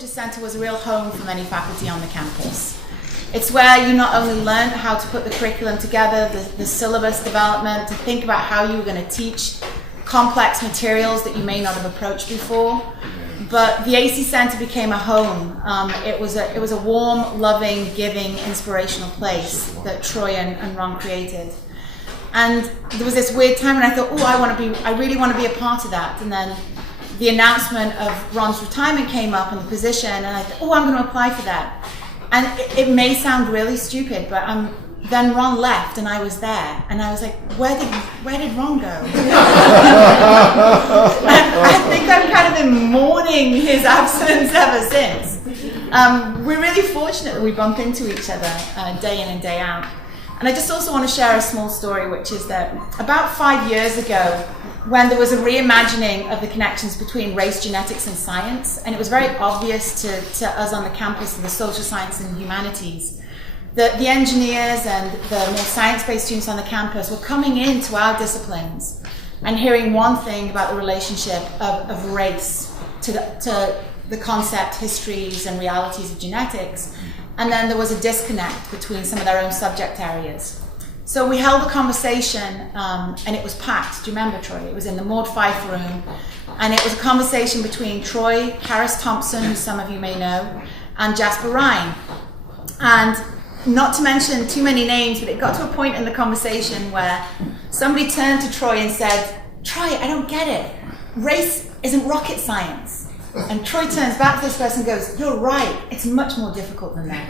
Culture Center was a real home for many faculty on the campus. It's where you not only learned how to put the curriculum together, the syllabus development, to think about how you were going to teach complex materials that you may not have approached before, but the AC Center became a home. It was a warm, loving, giving, inspirational place that Choy and Ron created. And there was this weird time when I thought, oh, I really want to be a part of that. And then the announcement of Ron's retirement came up and the position, and I thought, oh, I'm going to apply for that. And it may sound really stupid, but then Ron left and I was there, and I was like, where did Ron go? I think I've kind of been mourning his absence ever since. We're really fortunate that we bump into each other day in and day out. And I just also want to share a small story, which is that about 5 years ago, when there was a reimagining of the connections between race, genetics, and science, and it was very obvious to us on the campus in the social science and humanities, that the engineers and the more science-based students on the campus were coming into our disciplines and hearing one thing about the relationship of race to the concept, histories, and realities of genetics, and then there was a disconnect between some of their own subject areas. So we held a conversation, and it was packed. Do you remember, Troy? It was in the Maud Fife room, and it was a conversation between Troy, Karis Thompson, who some of you may know, and Jasper Ryan. And not to mention too many names, but it got to a point in the conversation where somebody turned to Troy and said, Troy, I don't get it. Race isn't rocket science. And Troy turns back to this person and goes, you're right, it's much more difficult than that.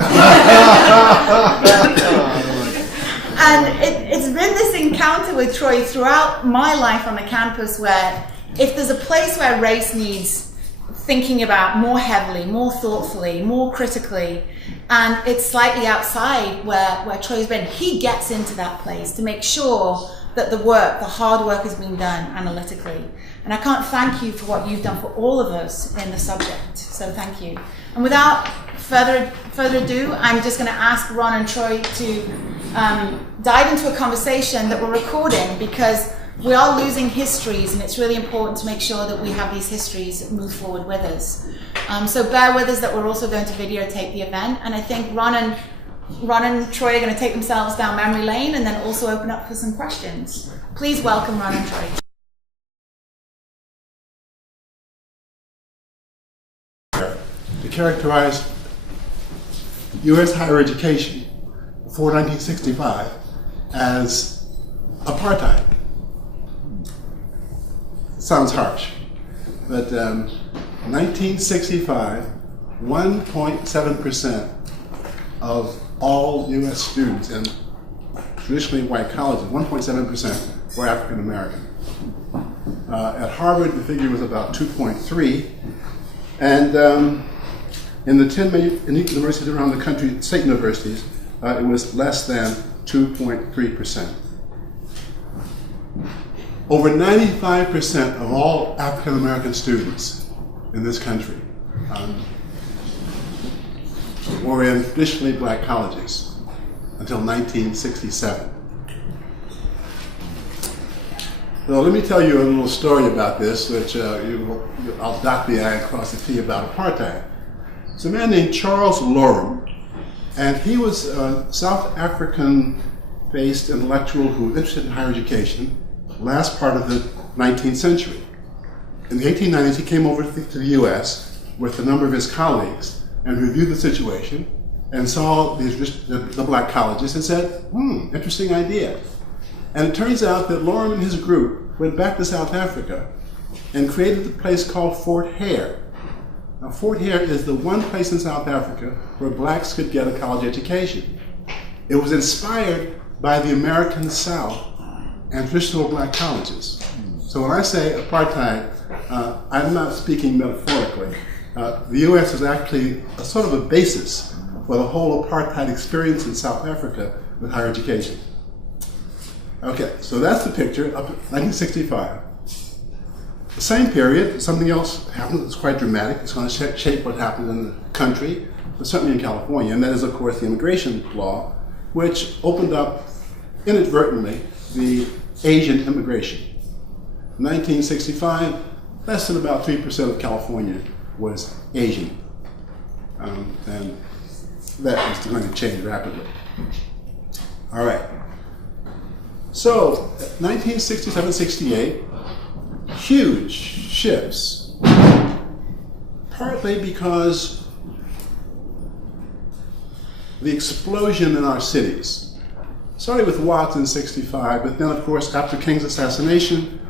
And it's been this encounter with Troy throughout my life on the campus, where if there's a place where race needs thinking about more heavily, more thoughtfully, more critically, and it's slightly outside where Troy's been, he gets into that place to make sure that the hard work is being done analytically. And I can't thank you for what you've done for all of us in the subject, so thank you. And without further ado, I'm just going to ask Ron and Troy to dive into a conversation that we're recording, because we are losing histories, and it's really important to make sure that we have these histories move forward with us. So bear with us that we're also going to videotape the event, and I think Ron and Troy are going to take themselves down memory lane and then also open up for some questions. Please welcome Ron and Troy. To characterize U.S. higher education before 1965 as apartheid. Sounds harsh, but 1965, 1.7% of all U.S. students in traditionally white colleges, 1.7% were African American. At Harvard, the figure was about 2.3, and in the 10 universities around the country, state universities, it was less than 2.3%. Over 95% of all African American students in this country were in traditionally black colleges until 1967. So let me tell you a little story about this, which I'll dot the I and cross the T about apartheid. It's a man named Charles Loram, and he was a South African-based intellectual who was interested in higher education last part of the 19th century. In the 1890s, he came over to the U.S. with a number of his colleagues and reviewed the situation and saw the black colleges and said, interesting idea. And it turns out that Loram and his group went back to South Africa and created a place called Fort Hare. Now, Fort Hare is the one place in South Africa where blacks could get a college education. It was inspired by the American South and traditional black colleges. So when I say apartheid, I'm not speaking metaphorically. The U.S. is actually a sort of a basis for the whole apartheid experience in South Africa with higher education. Okay, so that's the picture up in 1965. The same period, something else happened that's quite dramatic. It's going to shape what happened in the country, but certainly in California, and that is, of course, the immigration law, which opened up inadvertently the Asian immigration. In 1965, less than about 3% of California was Asian. And that is going to change rapidly. All right. So, 1967-68, huge shifts, partly because the explosion in our cities. Started with Watts in 65, but then of course after King's assassination,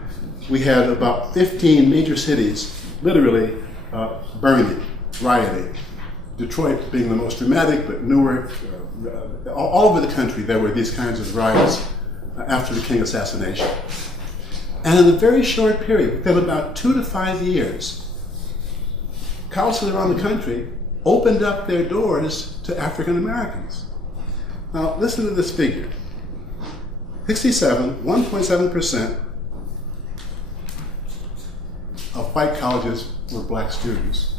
we had about 15 major cities literally burning, rioting. Detroit being the most dramatic, but Newark, all over the country there were these kinds of riots after the King assassination. And in a very short period, within about 2 to 5 years, colleges around the country opened up their doors to African Americans. Now listen to this figure. 67, 1.7% of white colleges were black students.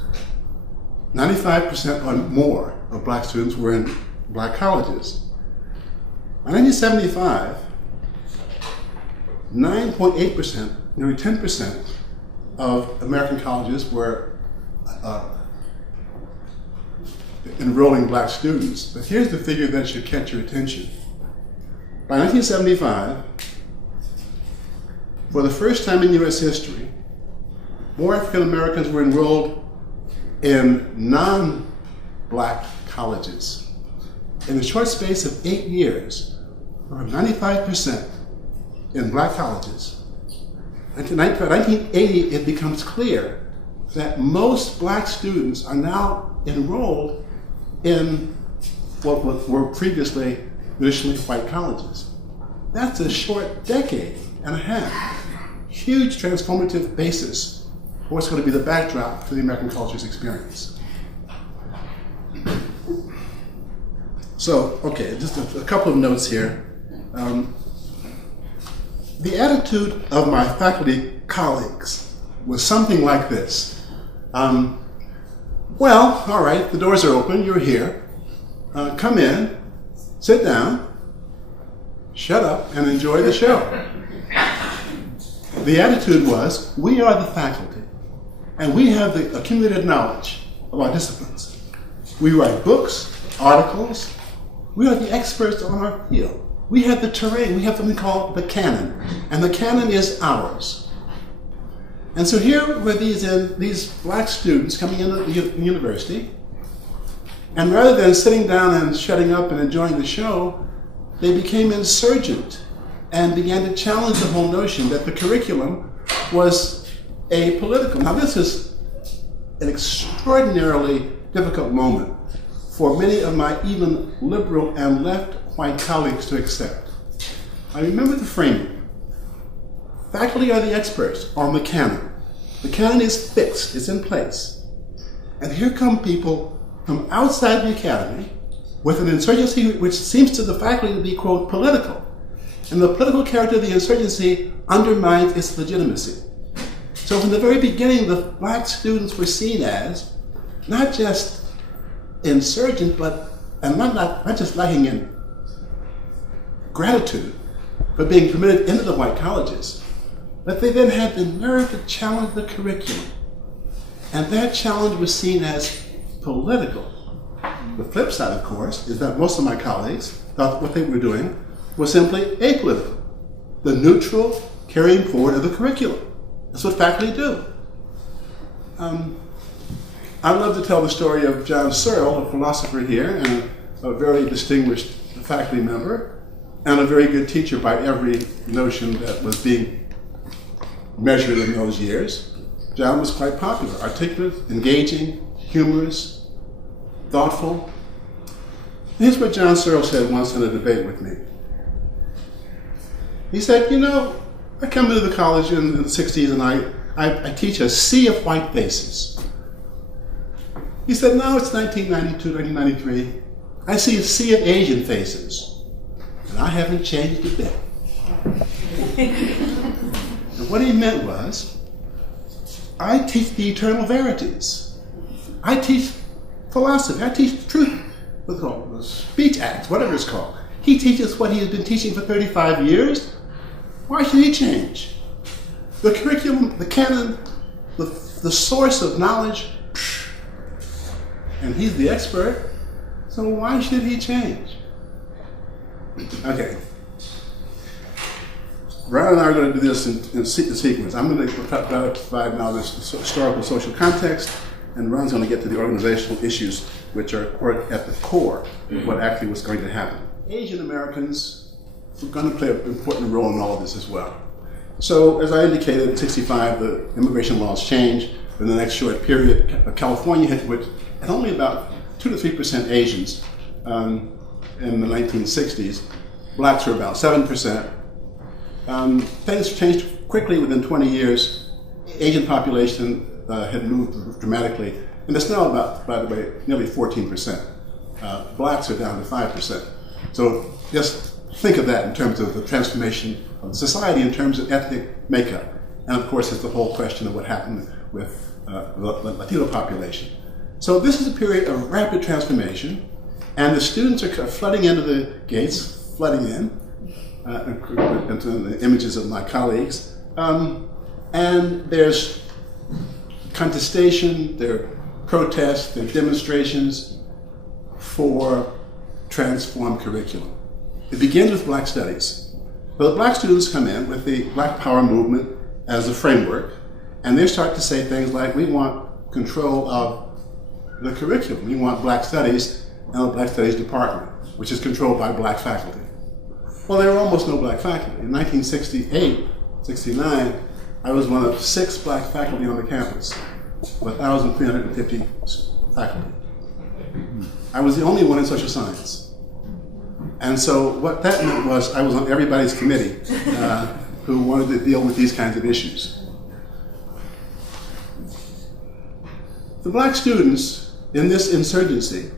95% or more of black students were in black colleges. By 1975, 9.8%, nearly 10% of American colleges were enrolling black students. But here's the figure that should catch your attention. By 1975, for the first time in U.S. history, more African Americans were enrolled in non-black colleges. In the short space of 8 years, from 95% in black colleges. Until 1980, it becomes clear that most black students are now enrolled in what were previously traditionally white colleges. That's a short decade and a half. Huge transformative basis for what's going to be the backdrop for the American culture's experience. So, okay, just a couple of notes here. The attitude of my faculty colleagues was something like this. Well, all right, the doors are open, you're here. Come in, sit down, shut up, and enjoy the show. The attitude was, we are the faculty, and we have the accumulated knowledge of our disciplines. We write books, articles, we are the experts on our field. We have the terrain, we have something called the canon, and the canon is ours. And so here were these black students coming into the university, and rather than sitting down and shutting up and enjoying the show, they became insurgent and began to challenge the whole notion that the curriculum was apolitical. Now this is an extraordinarily difficult moment for many of my even liberal and left white colleagues to accept. I remember the framing. Faculty are the experts on the canon. The canon is fixed, it's in place. And here come people from outside the academy with an insurgency which seems to the faculty to be, quote, political. And the political character of the insurgency undermines its legitimacy. So from the very beginning, the black students were seen as not just insurgent, and not just lacking in gratitude for being permitted into the white colleges, but they then had the nerve to challenge the curriculum. And that challenge was seen as political. The flip side, of course, is that most of my colleagues thought what they were doing was simply apolitical, the neutral carrying forward of the curriculum. That's what faculty do. I love to tell the story of John Searle, a philosopher here, and a very distinguished faculty member, and a very good teacher by every notion that was being measured in those years. John was quite popular, articulate, engaging, humorous, thoughtful. Here's what John Searle said once in a debate with me. He said, you know, I come into the college in the 60s and I teach a sea of white faces. He said, now it's 1992, 1993. I see a sea of Asian faces, and I haven't changed a bit. And what he meant was, I teach the eternal verities. I teach philosophy. I teach truth, what's called the speech acts, whatever it's called. He teaches what he has been teaching for 35 years. Why should he change? The curriculum, the canon, the source of knowledge, and he's the expert, so why should he change? Okay. Ron and I are going to do this in sequence. I'm going to provide now this historical social context, and Ron's going to get to the organizational issues which are at the core of what actually was going to happen. Asian Americans are going to play an important role in all of this as well. So, as I indicated, in '65, the immigration laws changed. In the next short period, California had only about 2 to 3% Asians in the 1960s. Blacks were about 7%. Things changed quickly within 20 years. Asian population had moved dramatically, and it's now about, by the way, nearly 14%. Blacks are down to 5%. So just think of that in terms of the transformation of society in terms of ethnic makeup. And of course, it's the whole question of what happened with the Latino population. So this is a period of rapid transformation, and the students are flooding into the gates, flooding in, into the images of my colleagues. And there's contestation, there are protests, there are demonstrations for transformed curriculum. It begins with Black studies. But the Black students come in with the Black Power movement as a framework, and they start to say things like, we want control of the curriculum. We want Black studies and a Black studies department, which is controlled by Black faculty. Well, there were almost no Black faculty. In 1968, 69, I was one of 6 Black faculty on the campus, 1,350 faculty. I was the only one in social science. And so what that meant was I was on everybody's committee who wanted to deal with these kinds of issues. The Black students in this insurgency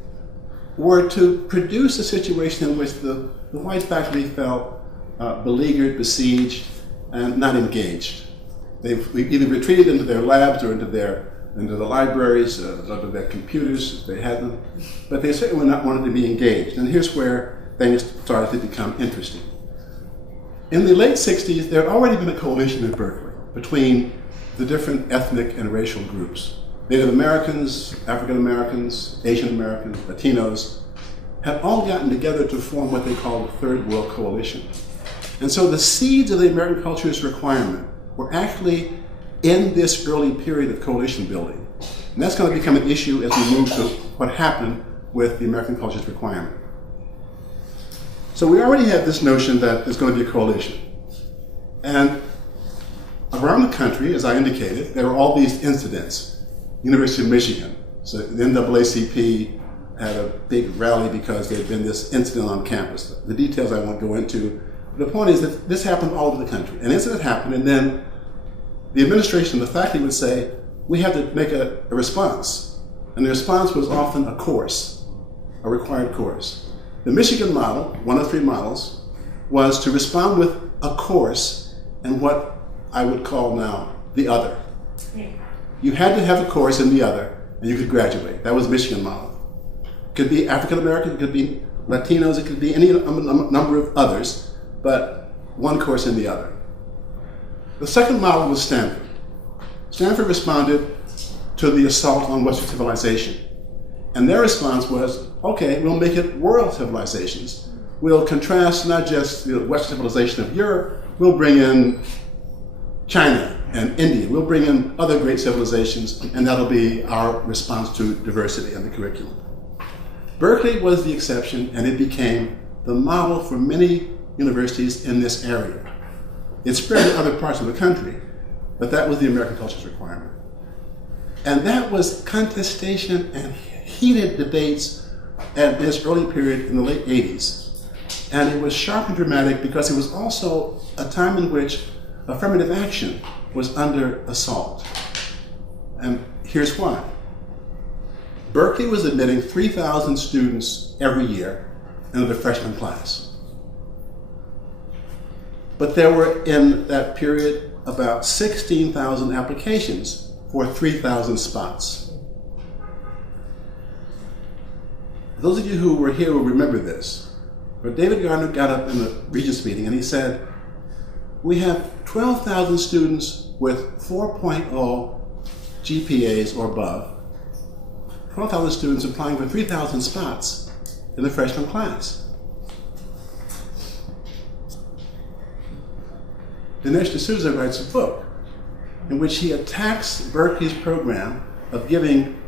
were to produce a situation in which the white faculty felt beleaguered, besieged, and not engaged. They either retreated into their labs or into the libraries, into their computers if they had them, but they certainly were not wanted to be engaged. And here's where things started to become interesting. In the late 60s, there had already been a coalition in Berkeley between the different ethnic and racial groups. Native Americans, African Americans, Asian Americans, Latinos had all gotten together to form what they call the Third World Coalition. And so the seeds of the American Culturist Requirement were actually in this early period of coalition building. And that's going to become an issue as we move to what happened with the American Culturist Requirement. So we already have this notion that there's going to be a coalition. And around the country, as I indicated, there were all these incidents. University of Michigan, so the NAACP had a big rally because there had been this incident on campus. The details I won't go into. The point is that this happened all over the country. An incident happened, and then the administration, the faculty would say, we have to make a response. And the response was often a course, a required course. The Michigan model, one of 3 models, was to respond with a course and what I would call now the other. You had to have a course in the other, and you could graduate. That was the Michigan model. It could be African American, it could be Latinos, it could be any number of others, but one course in the other. The second model was Stanford. Stanford responded to the assault on Western civilization. And their response was, okay, we'll make it world civilizations. We'll contrast not just the Western civilization of Europe, we'll bring in China and India. We'll bring in other great civilizations, and that'll be our response to diversity in the curriculum. Berkeley was the exception, and it became the model for many universities in this area. It spread to other parts of the country, but that was the American Culturist Requirement. And that was contestation and heated debates at this early period in the late 80s. And it was sharp and dramatic because it was also a time in which affirmative action was under assault. And here's why. Berkeley was admitting 3,000 students every year into the freshman class. But there were, in that period, about 16,000 applications for 3,000 spots. Those of you who were here will remember this. But David Gardner got up in the Regents meeting and he said, we have 12,000 students with 4.0 GPAs or above, 12,000 students applying for 3,000 spots in the freshman class. Dinesh D'Souza writes a book in which he attacks Berkeley's program of giving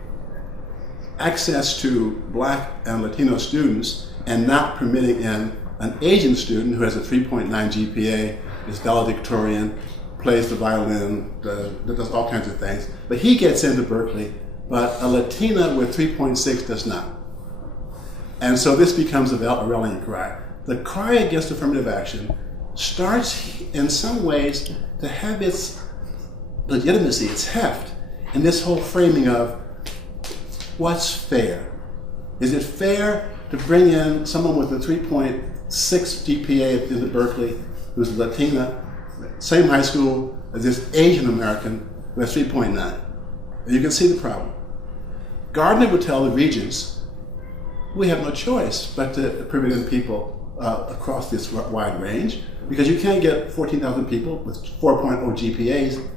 access to Black and Latino students and not permitting in an Asian student who has a 3.9 GPA, is valedictorian, plays the violin, does all kinds of things. But he gets into Berkeley, but a Latina with 3.6 does not. And so this becomes a rallying cry. The cry against affirmative action starts in some ways to have its legitimacy, its heft, in this whole framing of what's fair. Is it fair to bring in someone with a 3.6 GPA into Berkeley who's Latina, same high school as this Asian American with 3.9? You can see the problem. Gardner would tell the regents, we have no choice but to permit in people across this wide range, because you can't get 14,000 people with 4.0 GPAs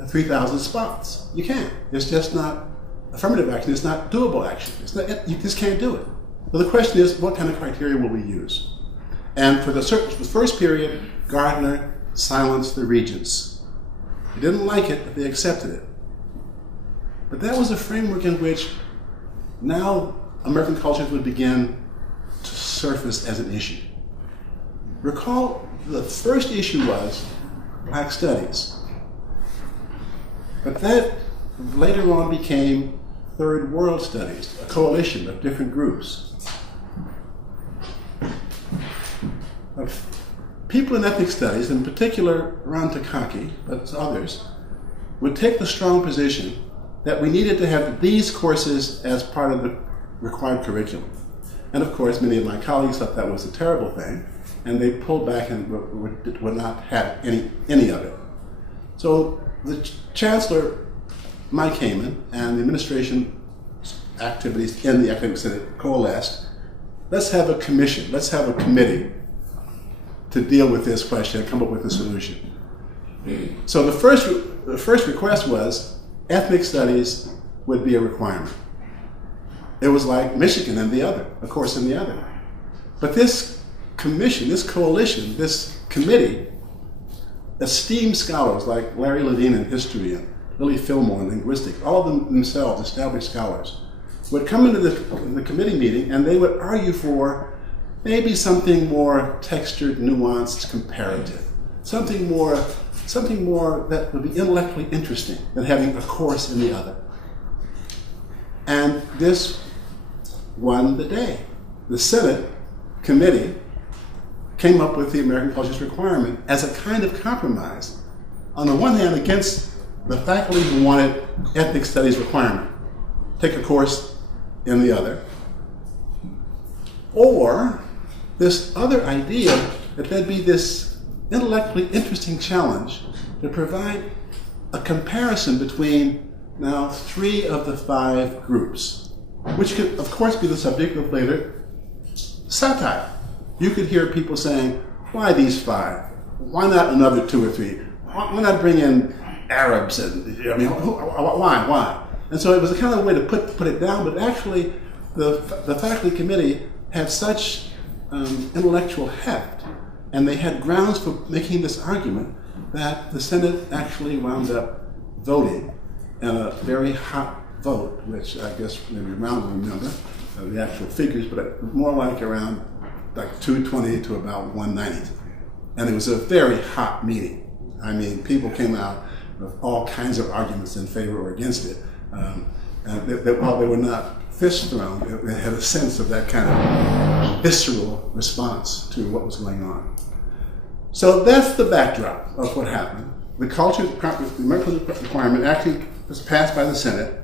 at 3,000 spots. You can't. It's just not affirmative action. It's not doable action. It's not, you just can't do it. So the question is, what kind of criteria will we use? And for the first period, Gardner silenced the regents. They didn't like it, but they accepted it. But that was a framework in which now American cultures would begin to surface as an issue. Recall, the first issue was Black studies. But that later on became Third World Studies, a coalition of different groups. People in ethnic studies, in particular Ron Takaki, but others, would take the strong position that we needed to have these courses as part of the required curriculum. And of course, many of my colleagues thought that was a terrible thing, and they pulled back and would not have any of it. So the Chancellor, Mike Heyman, and the administration activities in the Academic Senate coalesced. Let's have a commission, let's have a committee to deal with this question and come up with a solution. So the first request was ethnic studies would be a requirement. It was like Michigan and the other, a course in the other. But this commission, this coalition, this committee, esteemed scholars like Larry Levine in history and Lily Fillmore in linguistics, all of them themselves established scholars, would come into the committee meeting and they would argue for maybe something more textured, nuanced, comparative, something more that would be intellectually interesting than having a course in the other. And this won the day. The Senate committee came up with the American Cultures requirement as a kind of compromise, on the one hand against the faculty who wanted ethnic studies requirement, take a course in the other, or this other idea that there'd be this intellectually interesting challenge to provide a comparison between now 3 of the 5 groups, which could of course be the subject of later satire. You could hear people saying, why these 5? Why not another 2 or 3? Why not bring in Arabs? And I mean, why? And so it was a kind of way to put it down, but actually the faculty committee had such intellectual heft, and they had grounds for making this argument, that the Senate actually wound up voting in a very hot vote, which I guess maybe Ron will remember the actual figures, but more like around like 220 to about 190. And it was a very hot meeting. I mean, people came out with all kinds of arguments in favor or against it. And while they were not fist thrown, it had a sense of that kind of visceral response to what was going on. So that's the backdrop of what happened. The American Culture requirement actually was passed by the Senate,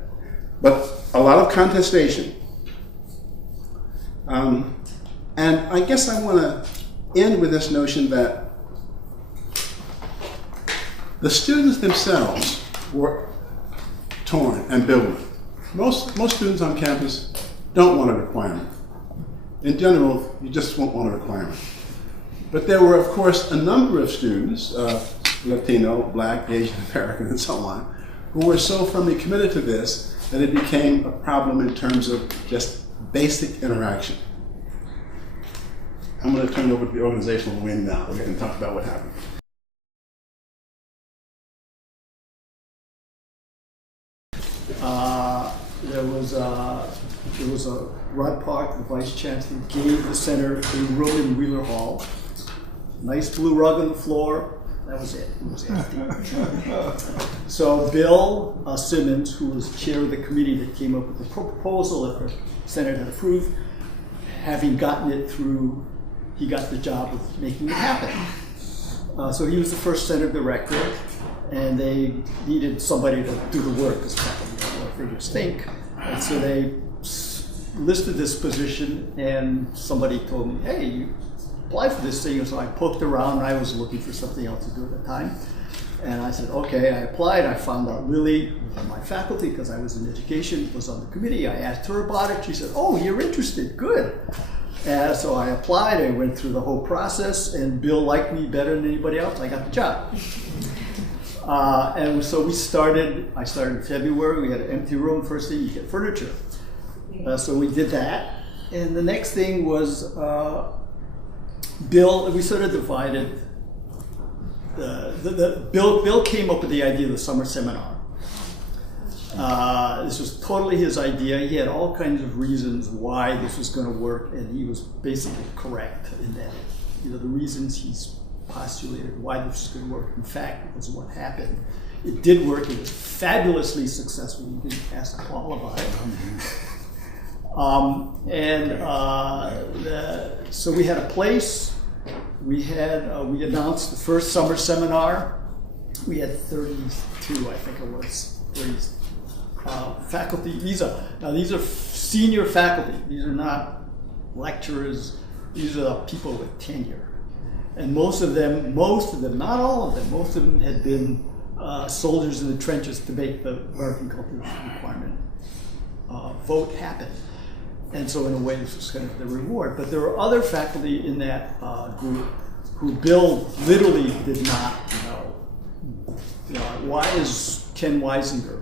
but a lot of contestation. And I guess I want to end with this notion that the students themselves were torn and ambivalent. Most students on campus don't want a requirement. In general, you just won't want a requirement. But there were, of course, a number of students, Latino, Black, Asian American, and so on, who were so firmly committed to this that it became a problem in terms of just basic interaction. I'm going to turn it over to the organizational wing now. We can talk about what happened. There was a Rod Park, the vice chancellor, gave the center a room in Wheeler Hall. Nice blue rug on the floor. That was it. It was empty. So Bill Simmons, who was chair of the committee that came up with the proposal that the Senate had approved, having gotten it through, he got the job of making it happen. So he was the first center director, and they needed somebody to do the work, as figures think. And so they listed this position, and somebody told me, hey, you apply for this thing. So I poked around, and I was looking for something else to do at the time. And I said, okay, I applied. I found out Lily, my faculty, because I was in education, was on the committee. I asked her about it. She said, oh, you're interested, good. And so I applied. I went through the whole process, and Bill liked me better than anybody else. I got the job. And so I started in February. We had an empty room. First thing, you get furniture. So we did that. And the next thing was Bill, we sort of divided. Bill came up with the idea of the summer seminar. This was totally his idea. He had all kinds of reasons why this was going to work, and he was basically correct in that. The reasons he's postulated why this was going to work, in fact, was what happened. It did work. It was fabulously successful. You can ask Paul about it. So we had a place. We announced the first summer seminar. We had 32, I think it was, 30 faculty. These are senior faculty. These are not lecturers. These are people with tenure. And most of them, not all of them, most of them had been soldiers in the trenches to make the American Cultural Requirement vote happen. And so in a way, this was kind of the reward. But there were other faculty in that group who Bill literally did not know. Why is Ken Weisinger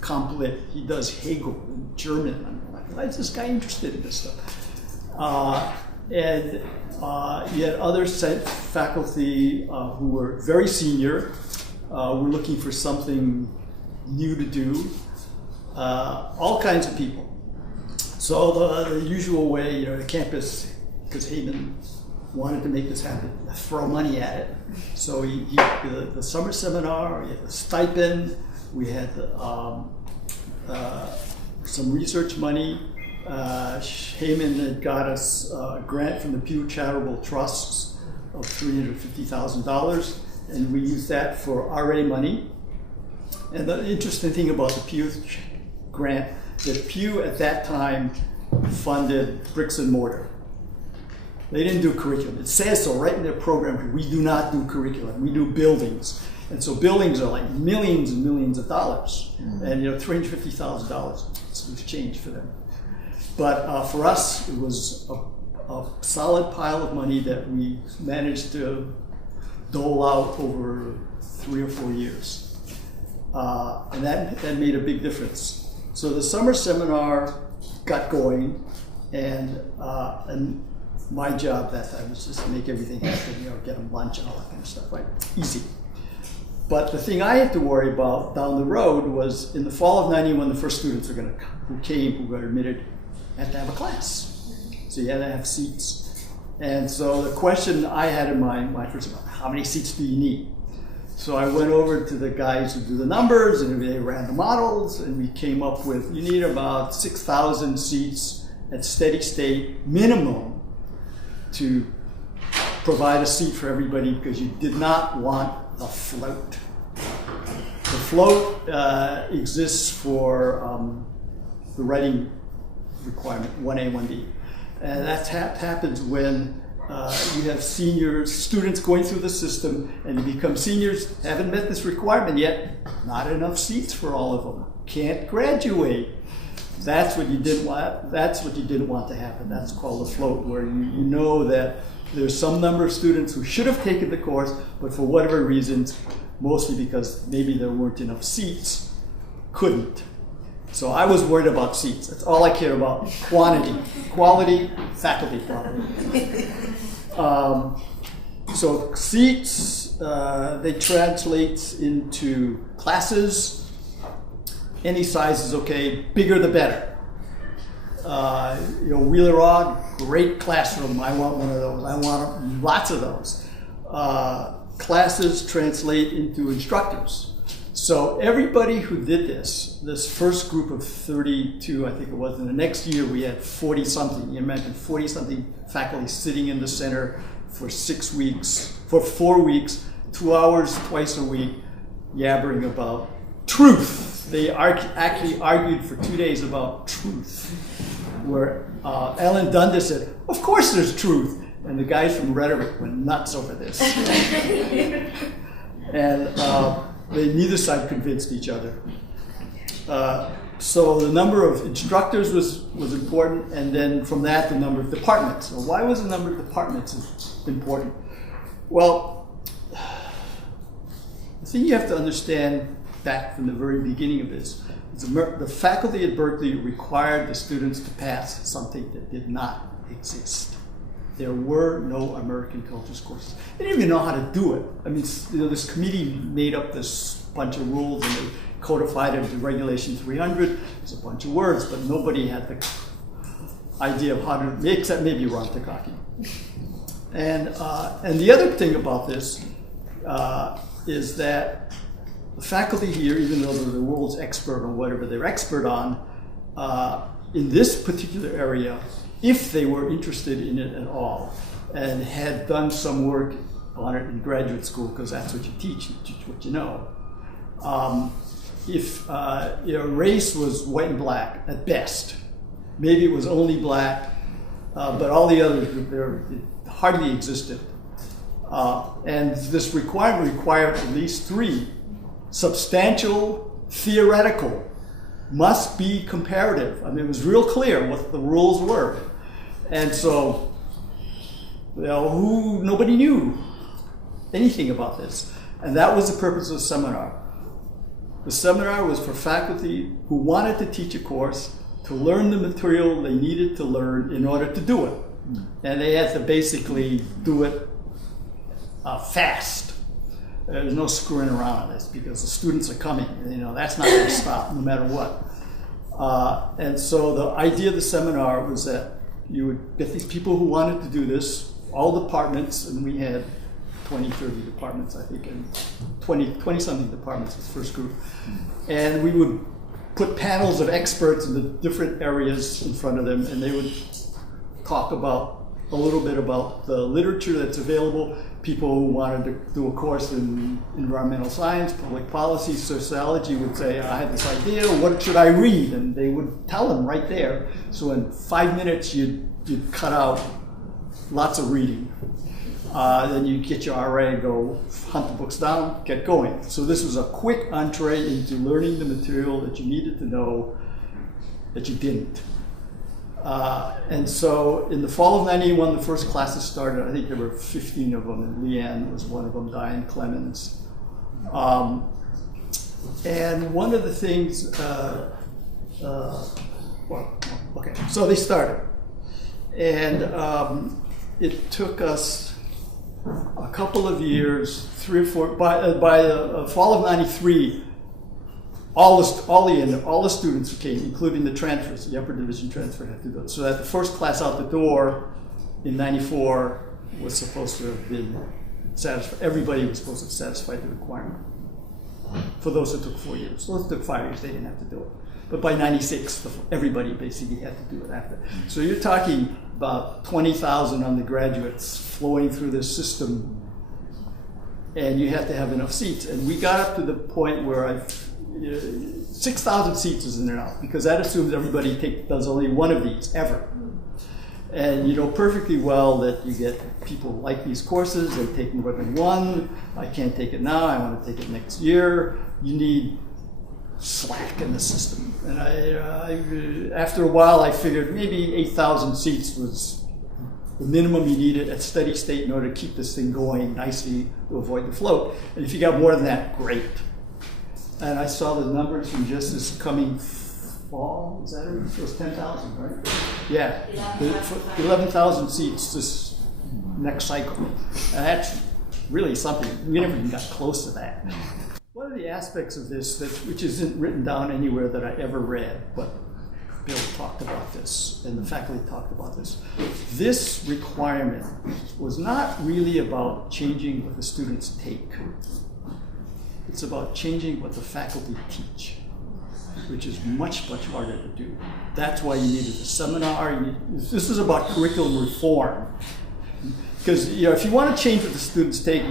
complete? He does Hegel in German. I'm like, why is this guy interested in this stuff? And you had other faculty who were very senior, were looking for something new to do, all kinds of people. So the usual way, the campus, because Heyman wanted to make this happen, throw money at it. So the summer seminar, we had the stipend, we had some research money. Heyman had got us a grant from the Pew Charitable Trusts of $350,000, and we used that for RA money. And the interesting thing about the Pew grant, that Pew at that time funded bricks and mortar. They didn't do curriculum. It says so right in their program. We do not do curriculum. We do buildings. And so buildings are like millions and millions of dollars. And $350,000 was change for them. But for us, it was a solid pile of money that we managed to dole out over 3 or 4 years. And that made a big difference. So the summer seminar got going, and my job that time was just to make everything happen, get them lunch and all that kind of stuff, right? Easy. But the thing I had to worry about down the road was in the fall of '91, the first students who got admitted, had to have a class. So you had to have seats. And so the question I had in mind was about how many seats do you need? So I went over to the guys who do the numbers, and they ran the models, and we came up with, you need about 6,000 seats at steady state minimum to provide a seat for everybody, because you did not want a float. The float exists for the writing requirement, 1A, 1B. And that happens when you have senior students going through the system, and you become seniors, haven't met this requirement yet, not enough seats for all of them, can't graduate. That's what you didn't want. That's what you didn't want to happen. That's called a float, where you know that there's some number of students who should have taken the course, but for whatever reasons, mostly because maybe there weren't enough seats, couldn't. So I was worried about seats. That's all I care about. Quantity, quality, faculty quality. So seats, they translate into classes. Any size is okay. Bigger the better. Wheeler Rod, great classroom. I want one of those. I want lots of those. Classes translate into instructors. So everybody who did this first group of 32, I think it was, and the next year we had 40-something. You imagine 40-something faculty sitting in the center for 6 weeks, for 4 weeks, 2 hours twice a week, yabbering about truth. They actually argued for 2 days about truth, where Alan Dundas said, "Of course there's truth," and the guys from rhetoric went nuts over this. And neither side convinced each other. So the number of instructors was important, and then from that the number of departments. So why was the number of departments important? Well, the thing you have to understand back from the very beginning of this is the faculty at Berkeley required the students to pass something that did not exist. There were no American cultures courses. They didn't even know how to do it. I mean, this committee made up this bunch of rules and they codified it into Regulation 300. There's a bunch of words, but nobody had the idea of how to, except maybe Ron Takaki. And the other thing about this is that the faculty here, even though they're the world's expert on whatever they're expert on, in this particular area, if they were interested in it at all and had done some work on it in graduate school, because that's what you teach what you know. If race was white and black at best, maybe it was only black, but all the others it hardly existed. And this requirement required at least 3: substantial, theoretical, must be comparative. I mean, it was real clear what the rules were. And so, nobody knew anything about this. And that was the purpose of the seminar. The seminar was for faculty who wanted to teach a course to learn the material they needed to learn in order to do it. And they had to basically do it fast. There's no screwing around on this because the students are coming. That's not going to stop no matter what. And so the idea of the seminar was that you would get these people who wanted to do this, all departments, and we had 20, 30 departments, I think, and 20-something departments was the first group. And we would put panels of experts in the different areas in front of them, and they would talk about a little bit about the literature that's available. People who wanted to do a course in environmental science, public policy, sociology would say, I had this idea, what should I read? And they would tell them right there. So in 5 minutes, you'd cut out lots of reading. Then you get your RA and go hunt the books down, get going. So this was a quick entree into learning the material that you needed to know that you didn't. And so in the fall of '91, the first classes started. I think there were 15 of them, and Leanne was one of them, Diane Clemens. And one of the things, so they started. And it took us a couple of years, 3 or 4, by the fall of '93, all the students who came, including the transfers, the upper division transfer, had to do it. So that the first class out the door in '94 was supposed to have been satisfied. Everybody was supposed to have satisfied the requirement. For those that took 4 years. Those that took 5 years, they didn't have to do it. But by '96, everybody basically had to do it after. So you're talking about 20,000 undergraduates flowing through this system, and you have to have enough seats. And we got up to the point where 6,000 seats is in there now, because that assumes everybody does only one of these ever. And you know perfectly well that you get people who like these courses, they take more than one. I can't take it now, I want to take it next year. You need slack in the system. And after a while, I figured maybe 8,000 seats was the minimum you needed at steady state in order to keep this thing going nicely to avoid the float. And if you got more than that, great. And I saw the numbers from just this coming fall. Is that it? It was 10,000, right? Yeah, 11,000 seats this next cycle. And that's really something. We never even got close to that. One of the aspects of this, which isn't written down anywhere that I ever read, but Bill talked about this, and the faculty talked about this. This requirement was not really about changing what the students take. It's about changing what the faculty teach, which is much, much harder to do. That's why you needed a seminar. This is about curriculum reform. Because if you want to change what the students take,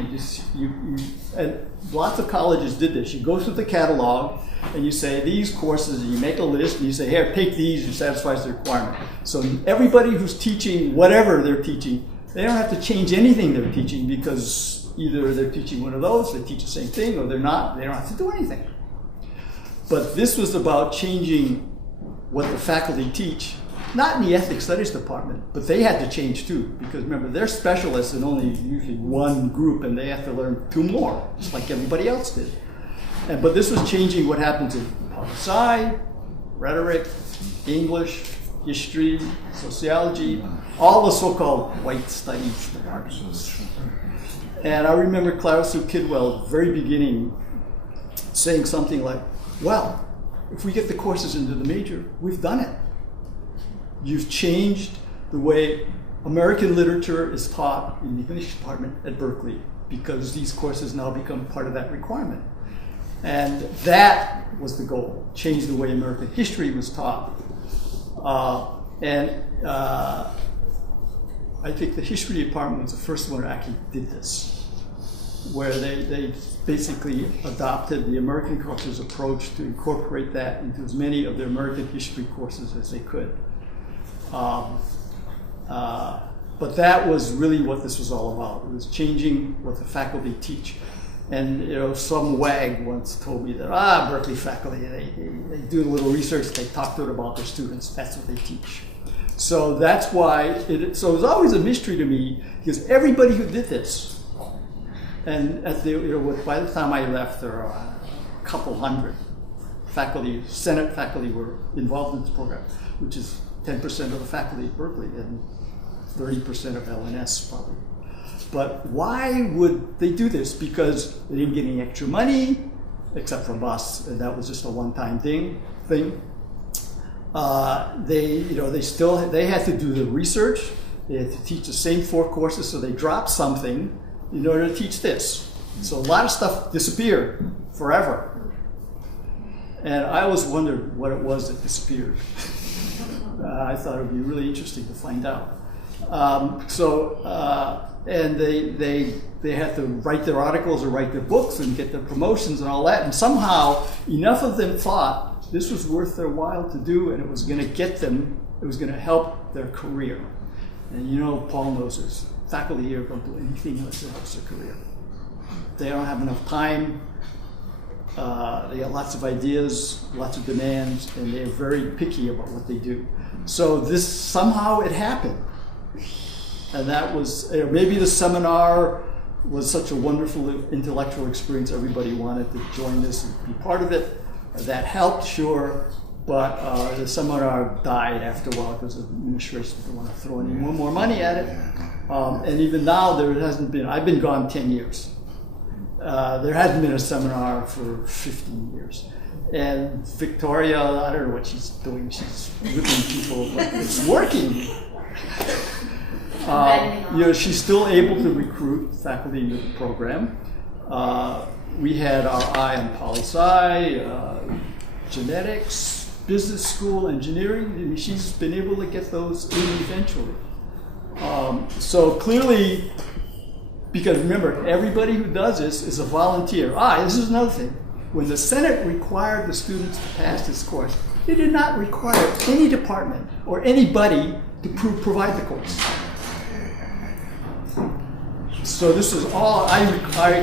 and lots of colleges did this. You go through the catalog and you say these courses, and you make a list, and you say, here, take these, it satisfies the requirement. So everybody who's teaching whatever they're teaching, they don't have to change anything they're teaching, because either they're teaching one of those, they teach the same thing, or they're not, they don't have to do anything. But this was about changing what the faculty teach, not in the ethics studies department, but they had to change too, because remember, they're specialists in only usually one group, and they have to learn 2 more, just like everybody else did. But this was changing what happens in poli-sci, rhetoric, English, history, sociology, all the so-called white studies departments. And I remember Clara Sue Kidwell at the very beginning saying something like, well, if we get the courses into the major, we've done it. You've changed the way American literature is taught in the English department at Berkeley, because these courses now become part of that requirement. And that was the goal, change the way American history was taught. I think the history department was the first one that actually did this, where they basically adopted the American culture's approach to incorporate that into as many of the American history courses as they could. But that was really what this was all about. It was changing what the faculty teach. And some wag once told me that Berkeley faculty, they do a little research, they talk to it about their students, that's what they teach. So that's why so it was always a mystery to me, because everybody who did this, and by the time I left, there are a couple hundred faculty, Senate faculty were involved in this program, which is 10% of the faculty at Berkeley and 30% of LNS probably. But why would they do this? Because they didn't get any extra money, except from us, and that was just a one-time thing. They had to do the research. They had to teach the same 4 courses, so they dropped something in order to teach this. So a lot of stuff disappeared forever. And I always wondered what it was that disappeared. I thought it would be really interesting to find out. And they had to write their articles or write their books and get their promotions and all that. And somehow enough of them thought this was worth their while to do, and it was going to get them, it was going to help their career. And Paul knows this. Faculty here don't do anything unless it helps their career. They don't have enough time. They got lots of ideas, lots of demands, and they're very picky about what they do. So this, somehow it happened. And that was, maybe the seminar was such a wonderful intellectual experience, everybody wanted to join this and be part of it. That helped, sure, but the seminar died after a while because the administration didn't want to throw any more money at it. And even now, there hasn't been, I've been gone 10 years. There hasn't been a seminar for 15 years. And Victoria, I don't know what she's doing, she's whipping people, but it's working. She's still able to recruit faculty into the program. We had our eye on poli-sci, genetics, business school, engineering. She's been able to get those in eventually. So clearly, because remember, everybody who does this is a volunteer. This is another thing. When the Senate required the students to pass this course, they did not require any department or anybody to provide the course. So this is all, I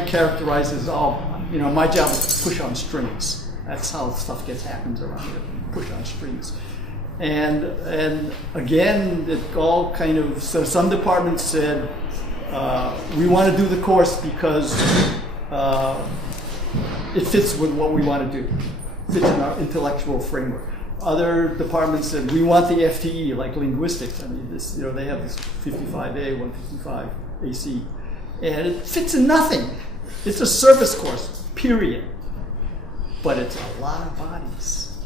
characterize as all, my job is to push on strings. That's how stuff happens around here, push on strings. And again, it all kind of, so some departments said, we want to do the course because it fits with what we want to do, fits in our intellectual framework. Other departments said, we want the FTE, like linguistics. I mean, this, they have this 55A, 155 AC. And it fits in nothing. It's a service course, period. But it's a lot of bodies.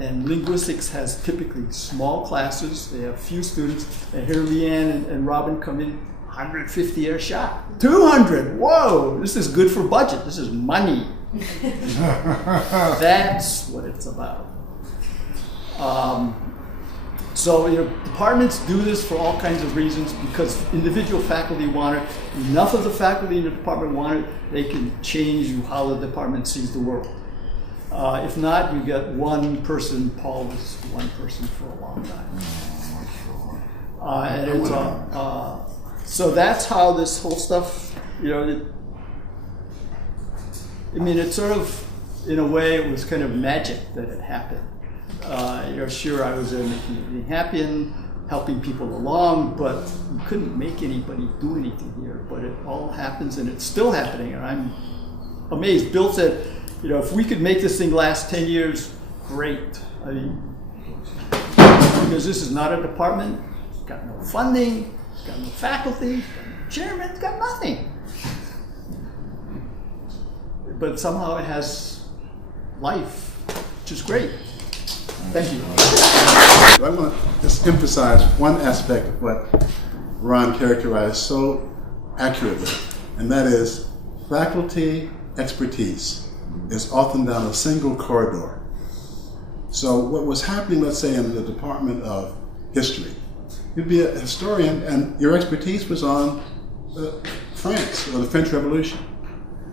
And linguistics has typically small classes. They have few students. And here Leanne and Robin come in, 150 a shot. 200, whoa, this is good for budget. This is money. That's what it's about. So departments do this for all kinds of reasons because individual faculty want it. Enough of the faculty in the department want it, they can change how the department sees the world. If not, you get one person. Paul was one person for a long time. And it's, so that's how this whole stuff, it's sort of, in a way, it was kind of magic that it happened. Sure, I was there making everything happen, helping people along, but you couldn't make anybody do anything here. But it all happens, and it's still happening, and I'm amazed. Bill said, if we could make this thing last 10 years, great. I mean, because this is not a department, it's got no funding, it's got no faculty, it's got no chairman, it's got nothing. But somehow it has life, which is great. Thank you. I want to just emphasize one aspect of what Ron characterized so accurately, and that is faculty expertise is often down a single corridor. So what was happening, let's say, in the Department of History, you'd be a historian and your expertise was on France or the French Revolution.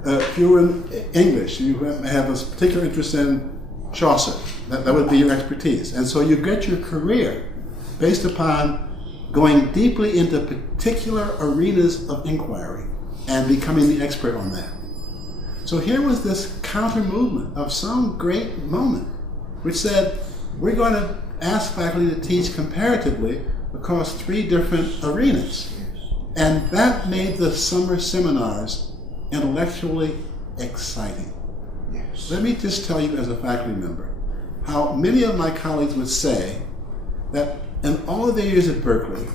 If you were in English, you have a particular interest in Chaucer. That would be your expertise. And so you get your career based upon going deeply into particular arenas of inquiry and becoming the expert on that. So here was this counter movement of some great moment, which said, we're going to ask faculty to teach comparatively across 3 different arenas. And that made the summer seminars intellectually exciting. Yes. Let me just tell you as a faculty member how many of my colleagues would say that in all of their years at Berkeley,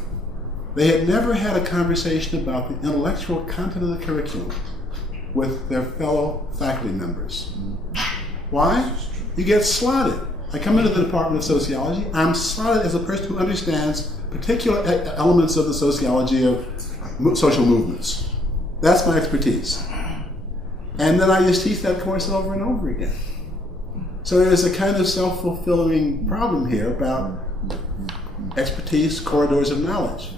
they had never had a conversation about the intellectual content of the curriculum with their fellow faculty members. Why? You get slotted. I come into the Department of Sociology, I'm slotted as a person who understands particular elements of the sociology of social movements. That's my expertise. And then I just teach that course over and over again. So there's a kind of self-fulfilling problem here about expertise, corridors of knowledge.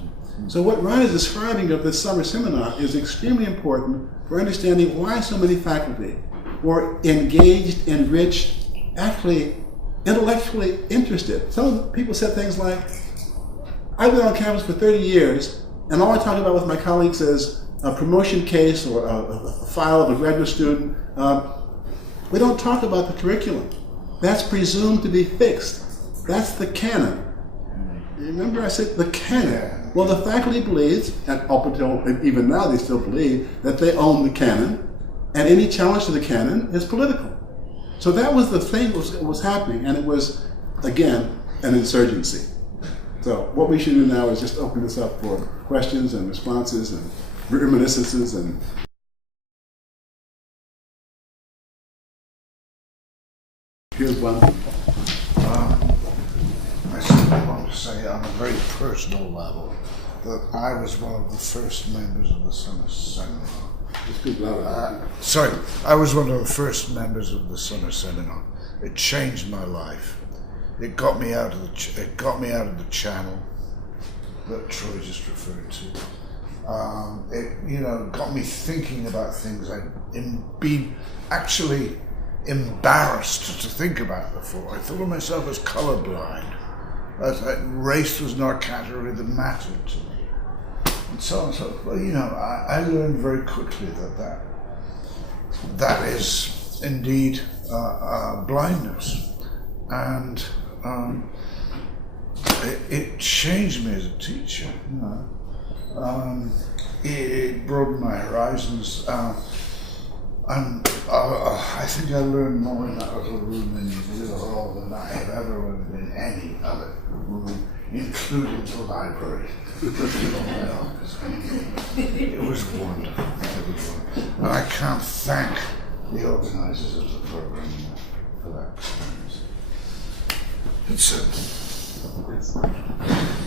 So what Ron is describing of this summer seminar is extremely important for understanding why so many faculty were engaged, enriched, actually intellectually interested. Some of the people said things like, I've been on campus for 30 years, and all I talk about with my colleagues is a promotion case or a file of a graduate student. We don't talk about the curriculum. That's presumed to be fixed. That's the canon. Remember I said the canon. Well, the faculty believes, and up until even now they still believe, that they own the canon, and any challenge to the canon is political. So that was the thing that was happening, and it was, again, an insurgency. So what we should do now is just open this up for questions and responses and reminiscences and here's one. I simply want to say on a very personal level that I was one of the first members of the summer seminar. I was one of the first members of the summer seminar. It changed my life. It got me out of the channel that Troy just referred to. It got me thinking about things I'd been actually embarrassed to think about before. I thought of myself as colorblind. Race was not a category that mattered to me. And so on and so forth. Well, I learned very quickly that is indeed blindness. And it changed me as a teacher. It broadened my horizons. I think I learned more in that little room in the hall than I have ever learned in any other room, including the library. It was wonderful. And I can't thank the organizers of the program for that experience.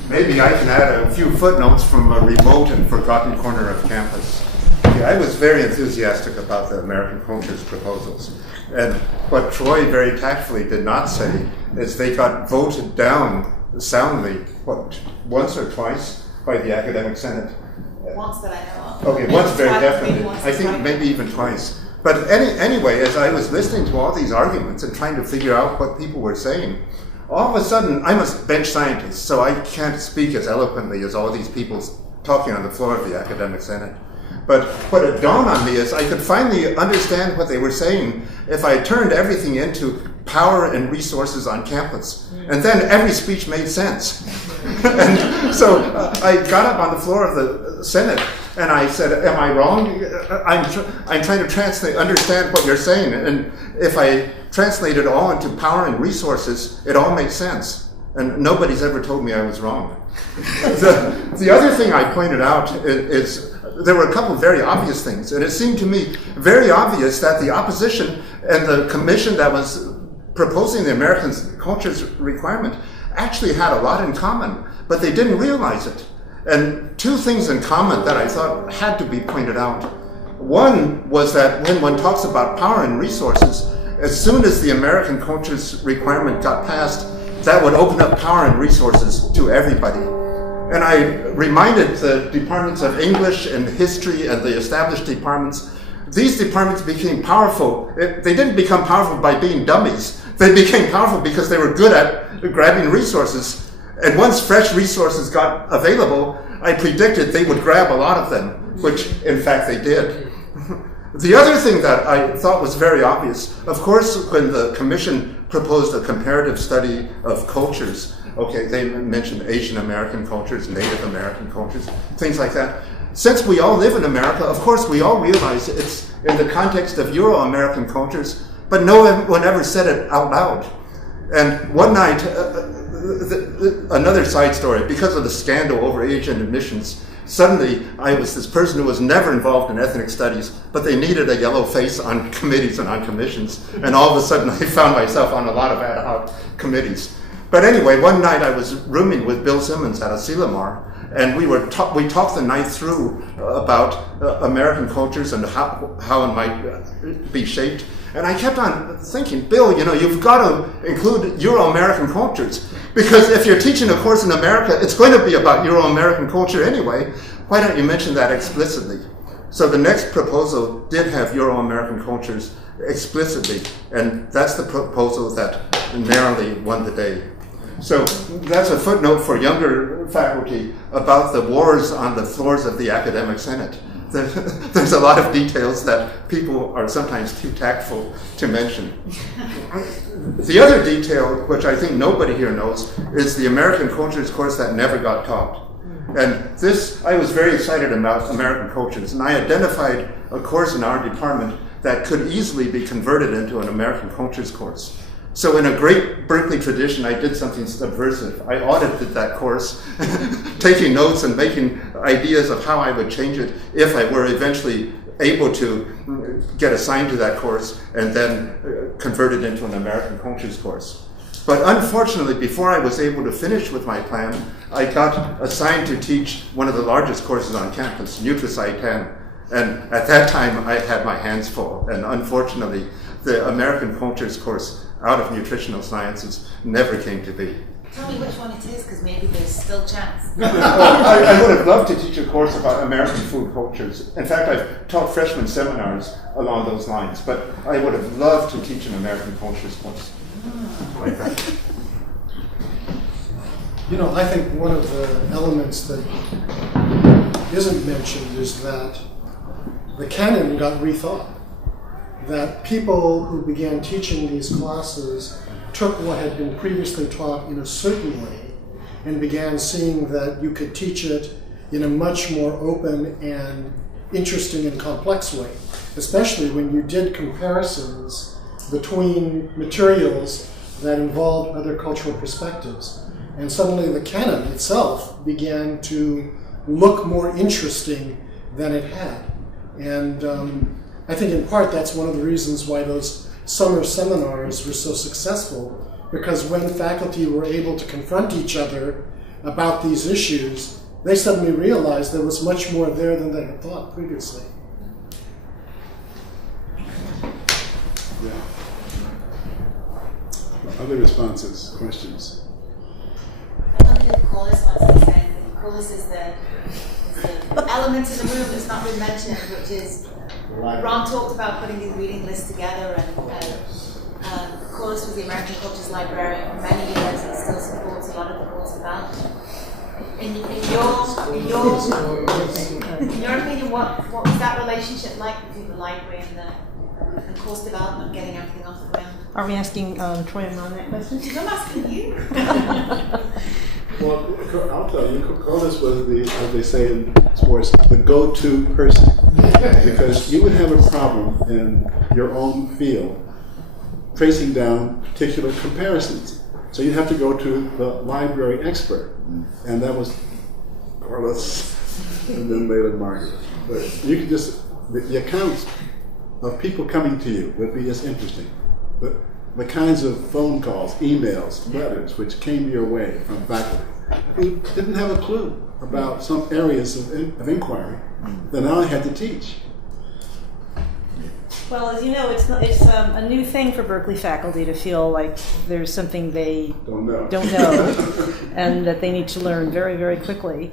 Maybe I can add a few footnotes from a remote and forgotten corner of campus. Yeah, I was very enthusiastic about the American Cultures proposals. And what Choy very tactfully did not say is they got voted down soundly, once or twice by the Academic Senate. Once that I know of. Okay, once very Twice, definitely. once I think twice. maybe even twice. But anyway, as I was listening to all these arguments and trying to figure out what people were saying, all of a sudden, I'm a bench scientist, so I can't speak as eloquently as all these people talking on the floor of the Academic Senate. But what it dawned on me is I could finally understand what they were saying if I turned everything into power and resources on campus. And then every speech made sense. And so I got up on the floor of the Senate and I said, am I wrong? I'm trying to understand what you're saying. And if I translate it all into power and resources, it all makes sense. And nobody's ever told me I was wrong. The other thing I pointed out is there were a couple of very obvious things. And it seemed to me very obvious that the opposition and the commission that was proposing the American Cultures requirement actually had a lot in common, but they didn't realize it. And two things in common that I thought had to be pointed out. One was that when one talks about power and resources, as soon as the American Cultures requirement got passed, that would open up power and resources to everybody. And I reminded the departments of English and history and the established departments, these departments became powerful. They didn't become powerful by being dummies. They became powerful because they were good at grabbing resources. And once fresh resources got available, I predicted they would grab a lot of them, which in fact they did. The other thing that I thought was very obvious, of course, when the commission proposed a comparative study of cultures, okay, they mentioned Asian American cultures, Native American cultures, things like that. Since we all live in America, of course, we all realize it's in the context of Euro-American cultures, but no one ever said it out loud. And one night, another side story, because of the scandal over Asian admissions, suddenly I was this person who was never involved in ethnic studies, but they needed a yellow face on committees and on commissions. And all of a sudden I found myself on a lot of ad hoc committees. But anyway, one night I was rooming with Bill Simmons at Asilomar, and we talked the night through about American cultures and how it might be shaped. And I kept on thinking, Bill, you've got to include Euro-American cultures, because if you're teaching a course in America, it's going to be about Euro-American culture anyway. Why don't you mention that explicitly? So the next proposal did have Euro-American cultures explicitly, and that's the proposal that narrowly won the day. So that's a footnote for younger faculty about the wars on the floors of the Academic Senate. There's a lot of details that people are sometimes too tactful to mention. The other detail, which I think nobody here knows, is the American Cultures course that never got taught. And this, I was very excited about American Cultures, and I identified a course in our department that could easily be converted into an American Cultures course. So in a great Berkeley tradition, I did something subversive. I audited that course, taking notes and making ideas of how I would change it if I were eventually able to get assigned to that course and then convert it into an American Cultures course. But unfortunately, before I was able to finish with my plan, I got assigned to teach one of the largest courses on campus, Nutricide 10. And at that time, I had my hands full. And unfortunately, the American Cultures course out of nutritional sciences never came to be. Tell me which one it is, because maybe there's still a chance. I would have loved to teach a course about American food cultures. In fact, I've taught freshman seminars along those lines, but I would have loved to teach an American cultures course. Like that. I think one of the elements that isn't mentioned is that the canon got rethought. That people who began teaching these classes took what had been previously taught in a certain way and began seeing that you could teach it in a much more open and interesting and complex way. especially when you did comparisons between materials that involved other cultural perspectives. And suddenly the canon itself began to look more interesting than it had. And I think in part that's one of the reasons why those summer seminars were so successful, because when faculty were able to confront each other about these issues, they suddenly realized there was much more there than they had thought previously. Yeah. Other responses, questions? I don't think Corliss wants to say anything. Corliss is the element in the room that's not been mentioned, which is Ron talked about putting these reading lists together, and Corliss was the American Cultures Librarian for many years and still supports a lot of the course development. In your opinion, what was that relationship like between the library and course development, getting everything off the ground? Are we asking Troy and Ron that question? I'm asking you. Well, I'll tell you, Corliss was the, as they say in sports, the go-to person. Because you would have a problem in your own field tracing down particular comparisons. So you'd have to go to the library expert. And that was Corliss and then later Margaret. But you could just, the accounts of people coming to you would be just interesting. The kinds of phone calls, emails, letters, which came your way from faculty who didn't have a clue about some areas of inquiry that now I had to teach. Well, as you know, it's a new thing for Berkeley faculty to feel like there's something they don't know and that they need to learn very, very quickly.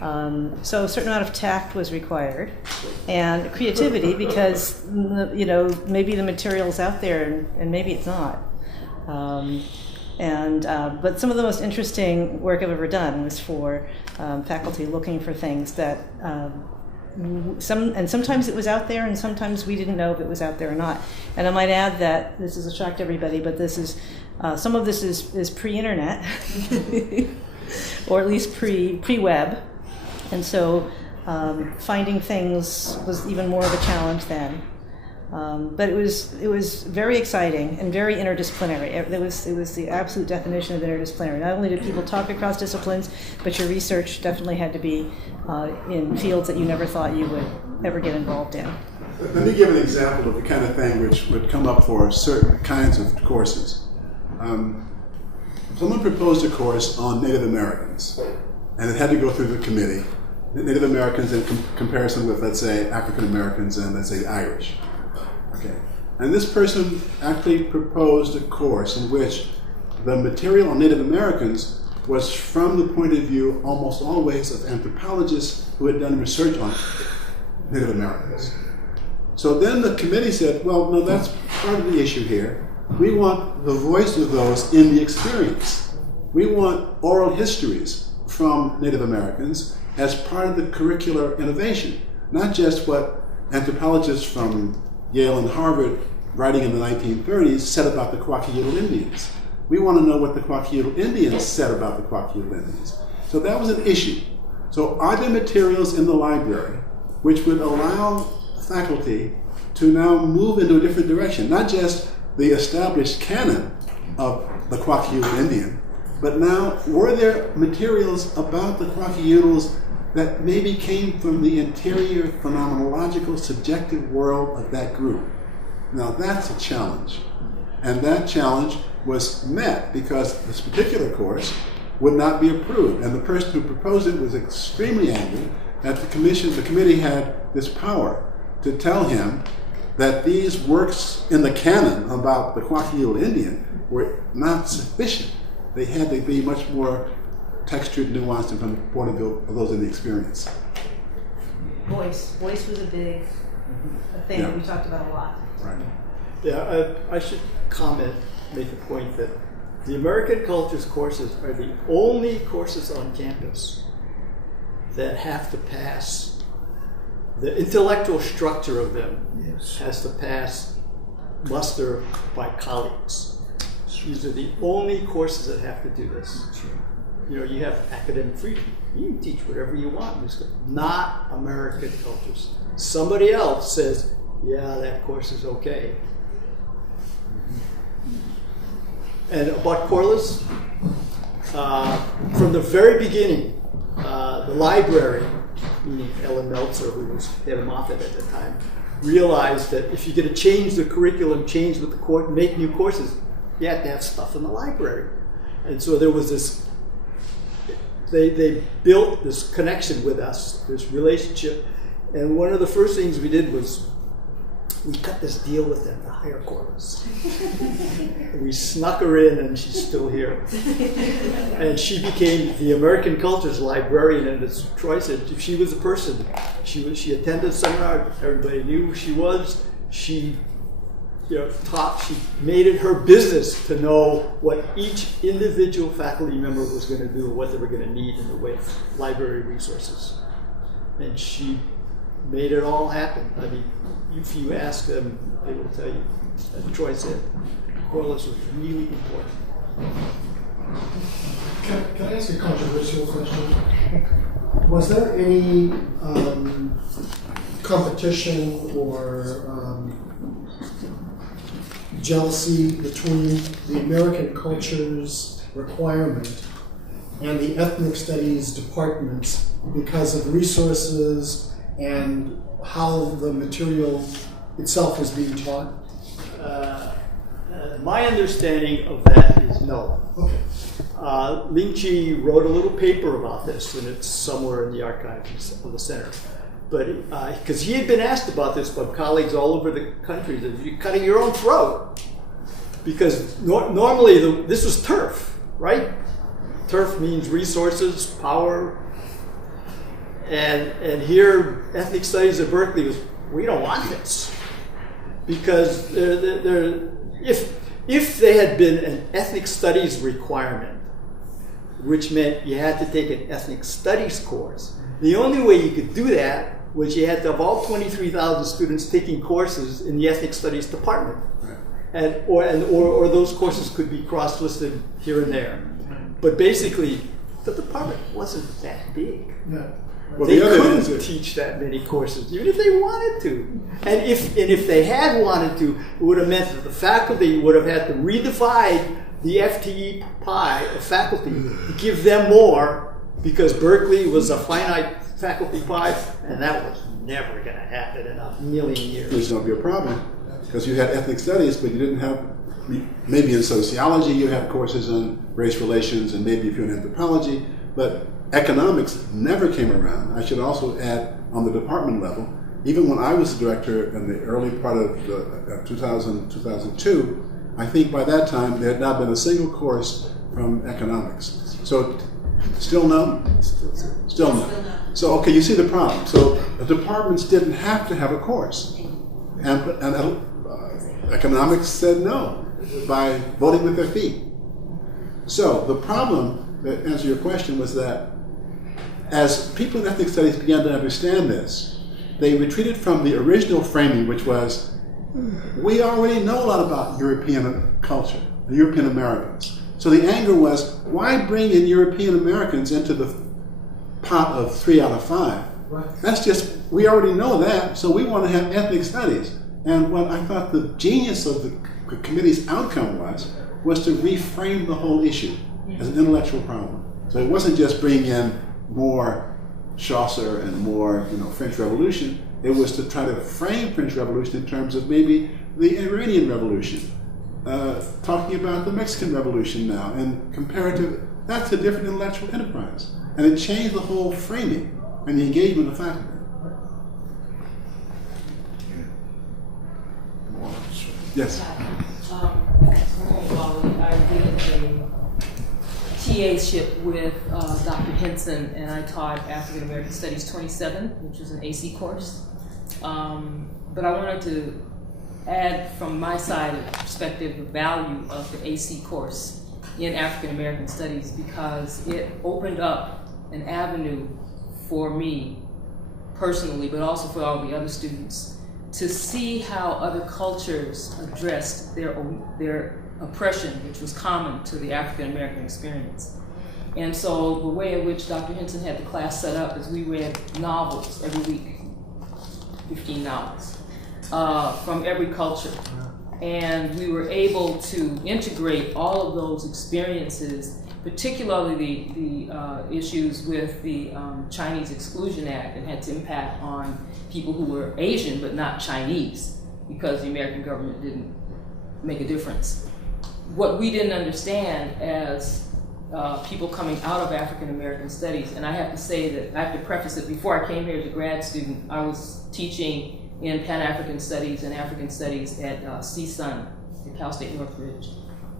So a certain amount of tact was required and creativity because, maybe the material's out there and maybe it's not. But some of the most interesting work I've ever done was for faculty looking for things that sometimes it was out there and sometimes we didn't know if it was out there or not. And I might add that this is a shock to everybody, but this is some of this is pre-internet or at least pre-web. And so finding things was even more of a challenge then. But it was very exciting and very interdisciplinary. It was the absolute definition of interdisciplinary. Not only did people talk across disciplines, but your research definitely had to be in fields that you never thought you would ever get involved in. Let me give an example of the kind of thing which would come up for certain kinds of courses. Someone proposed a course on Native Americans, and it had to go through the committee. Native Americans in comparison with, let's say, African Americans and, let's say, Irish. Okay. And this person actually proposed a course in which the material on Native Americans was from the point of view, almost always, of anthropologists who had done research on Native Americans. So then the committee said, well, no, that's part of the issue here. We want the voice of those in the experience. We want oral histories from Native Americans as part of the curricular innovation, not just what anthropologists from Yale and Harvard writing in the 1930s said about the Kwakiutl Indians. We want to know what the Kwakiutl Indians said about the Kwakiutl Indians. So that was an issue. So are there materials in the library which would allow faculty to now move into a different direction, not just the established canon of the Kwakiutl Indian, but now were there materials about the Kwakiutls that maybe came from the interior phenomenological subjective world of that group? Now that's a challenge. And that challenge was met because this particular course would not be approved. And the person who proposed it was extremely angry that the committee had this power to tell him that these works in the canon about the Kwakiutl Indian were not sufficient. They had to be much more textured, nuanced, and from the point of view of those in the experience. Voice was a big thing that we talked about a lot. Right. Yeah, I should make the point that the American Cultures courses are the only courses on campus that have to pass, the intellectual structure of them has to pass muster by colleagues. These are the only courses that have to do this. You have academic freedom. You can teach whatever you want. Not American Cultures. Somebody else says, yeah, that course is okay. And about Corliss, from the very beginning, the library, meaning Ellen Meltzer, who was head of Moffitt at the time, realized that if you're going to change the curriculum, change with the course, make new courses, you have to have stuff in the library. And so there was this, they built this connection with us, this relationship. And one of the first things we did was we cut this deal with them to hire Corliss. We snuck her in, and she's still here. And she became the American Cultures librarian. And as Troy said, she was a person. She attended a seminar. Everybody knew who she was. She taught. She made it her business to know what each individual faculty member was going to do, what they were going to need in the way of library resources. And she made it all happen. I mean, if you ask them, they will tell you, as Troy said, Corliss was really important. Can I ask a controversial question? Was there any competition or jealousy between the American Cultures requirement and the Ethnic Studies departments because of resources and how the material itself is being taught? My understanding of that is no. Okay. Ling Chi wrote a little paper about this, and it's somewhere in the archives of the center. But because he had been asked about this by colleagues all over the country, that you're cutting your own throat. Because normally this was turf, right? Turf means resources, power. And here, ethnic studies at Berkeley was, we don't want this. Because if there had been an ethnic studies requirement, which meant you had to take an ethnic studies course, the only way you could do that was you had to have all 23,000 students taking courses in the ethnic studies department. Right. Or those courses could be cross-listed here and there. But basically, the department wasn't that big. No. Well, they the other couldn't teach that many courses, even if they wanted to. And if they had wanted to, it would have meant that the faculty would have had to redivide the FTE pie of faculty to give them more, because Berkeley was a finite faculty pie, and that was never going to happen in a million years. There's going to be a problem, because you had ethnic studies, but you didn't have, maybe in sociology you had courses on race relations, and maybe if you're in anthropology, but economics never came around. I should also add, on the department level, even when I was the director in the early part of 2002, I think by that time there had not been a single course from economics. So, still no? Still no. So, okay, you see the problem. So, the departments didn't have to have a course. And economics said no by voting with their feet. So, the problem, to answer your question, was that as people in ethnic studies began to understand this, they retreated from the original framing, which was, we already know a lot about European culture, European Americans. So the anger was, why bring in European Americans into the pot of 3 out of 5? Right. That's just, we already know that, so we want to have ethnic studies. And what I thought the genius of the committee's outcome was to reframe the whole issue as an intellectual problem. So it wasn't just bringing in more Chaucer and more, French Revolution. It was to try to frame French Revolution in terms of maybe the Iranian Revolution, talking about the Mexican Revolution now, and comparative. That's a different intellectual enterprise, and it changed the whole framing and the engagement of faculty. Yes. I did a TA-ship with Dr. Henson, and I taught African American Studies 27, which was an AC course. But I wanted to add from my side of perspective the value of the AC course in African American Studies, because it opened up an avenue for me personally, but also for all the other students, to see how other cultures addressed their oppression, which was common to the African American experience. And so the way in which Dr. Henson had the class set up is we read novels every week, 15 novels. from every culture. And we were able to integrate all of those experiences, particularly the issues with the Chinese Exclusion Act, and had its impact on people who were Asian but not Chinese, because the American government didn't make a difference. What we didn't understand as people coming out of African American studies, and I have to say that, I have to preface it, before I came here as a grad student, I was teaching in Pan-African Studies and African Studies at CSUN, at Cal State Northridge,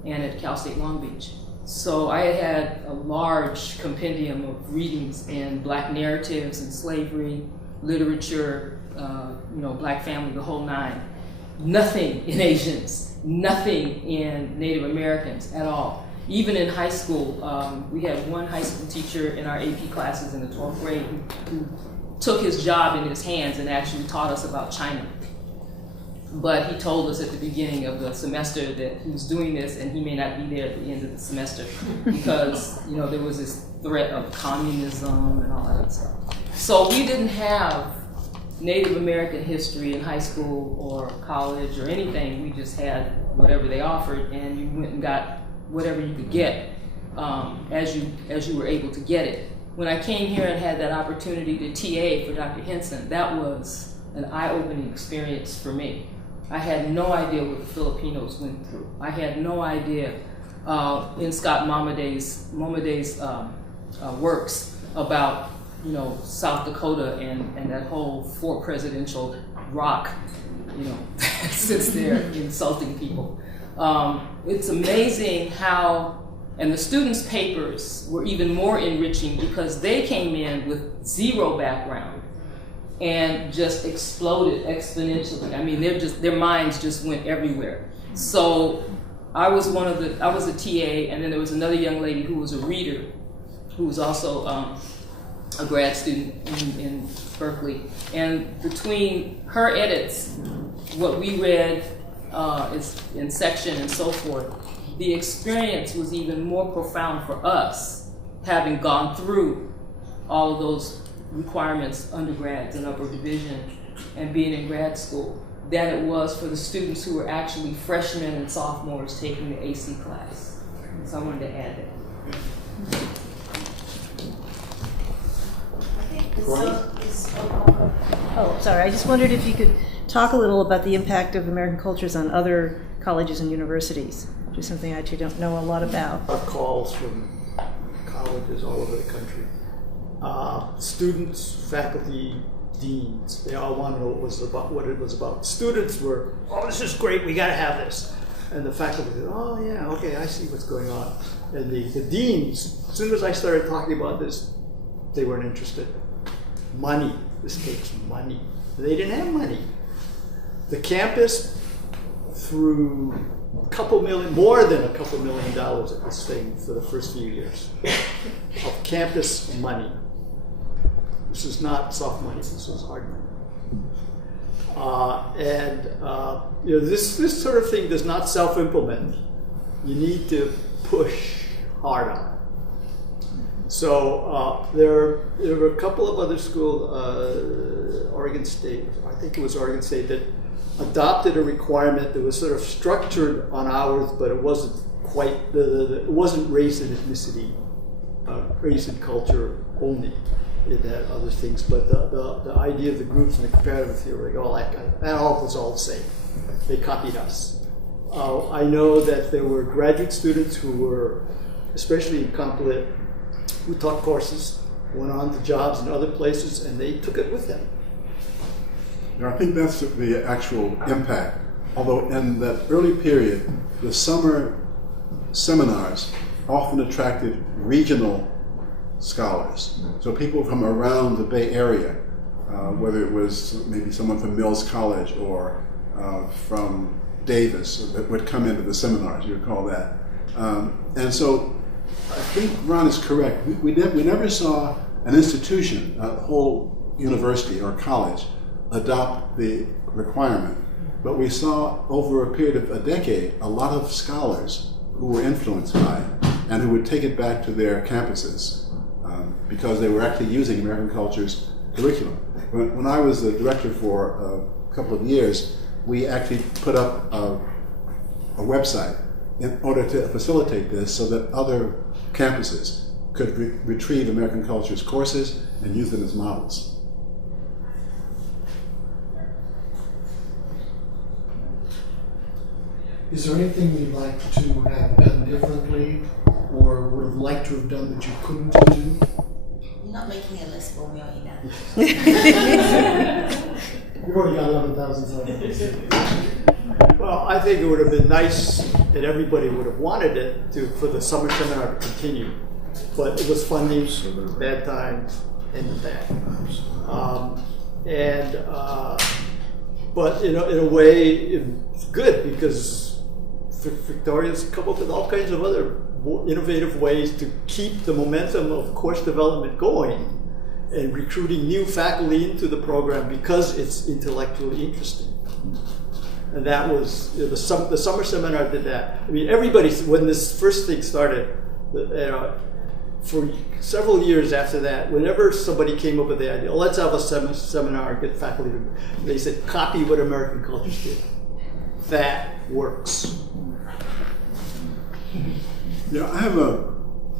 and at Cal State Long Beach. So I had a large compendium of readings in Black narratives and slavery, literature, Black family, the whole nine. Nothing in Asians, nothing in Native Americans at all. Even in high school, we had one high school teacher in our AP classes in the 12th grade who took his job in his hands and actually taught us about China. But he told us at the beginning of the semester that he was doing this and he may not be there at the end of the semester because there was this threat of communism and all that stuff. So we didn't have Native American history in high school or college or anything. We just had whatever they offered, and you went and got whatever you could get as you were able to get it. When I came here and had that opportunity to TA for Dr. Henson, that was an eye-opening experience for me. I had no idea what the Filipinos went through. I had no idea in Scott Momaday's works about South Dakota and that whole Fort Presidential rock, sits there insulting people. It's amazing how. And the students' papers were even more enriching because they came in with zero background and just exploded exponentially. I mean, their minds just went everywhere. So I was a TA, and then there was another young lady who was a reader, who was also a grad student in Berkeley. And between her edits, what we read is in section and so forth, the experience was even more profound for us, having gone through all of those requirements, undergrads and upper division, and being in grad school, than it was for the students who were actually freshmen and sophomores taking the AC class. So I wanted to add that. Oh, sorry. I just wondered if you could talk a little about the impact of American cultures on other colleges and universities, which is something I actually don't know a lot about. Calls from colleges all over the country. Students, faculty, deans, they all want to know what it was about. Students were, oh, this is great, we got to have this. And the faculty said, oh yeah, okay, I see what's going on. And the deans, as soon as I started talking about this, they weren't interested. Money, this takes money. They didn't have money. The campus threw more than a couple $1 million at this thing for the first few years of campus money. This is not soft money, this is hard money. This sort of thing does not self-implement. You need to push hard on it. So there were a couple of other schools, Oregon State, I think it was Oregon State, that adopted a requirement that was sort of structured on hours, but it wasn't quite, it wasn't race and ethnicity, race and culture only. It had other things, but the idea of the groups and the comparative theory, all that all was all the same. They copied us. I know that there were graduate students who were, especially in comp lit, who taught courses, went on to jobs in other places, and they took it with them. I think that's the actual impact. Although in that early period, the summer seminars often attracted regional scholars. So people from around the Bay Area, whether it was maybe someone from Mills College or from Davis, that would come into the seminars, you recall that. And so I think Ron is correct. We never saw an institution, a whole university or college, adopt the requirement. But we saw over a period of a decade a lot of scholars who were influenced by it and who would take it back to their campuses because they were actually using American culture's curriculum. When I was the director for couple of years, we actually put up a website in order to facilitate this so that other campuses could retrieve American Culture's courses and use them as models. Is there anything you'd like to have done differently or would have liked to have done that you couldn't do? You're not making a list for me, are you now? You've already got 11,000 seconds. Well, I think it would have been nice that everybody would have wanted it for the summer seminar to continue, but it was funding, bad times, and that. But in a way, it's good because Victoria's come up with all kinds of other innovative ways to keep the momentum of course development going and recruiting new faculty into the program because it's intellectually interesting. And that was, the summer seminar did that. I mean, everybody, when this first thing started, for several years after that, whenever somebody came up with the idea, let's have a seminar and get faculty to, they said, copy what American Cultures did. That works. Yeah, I have a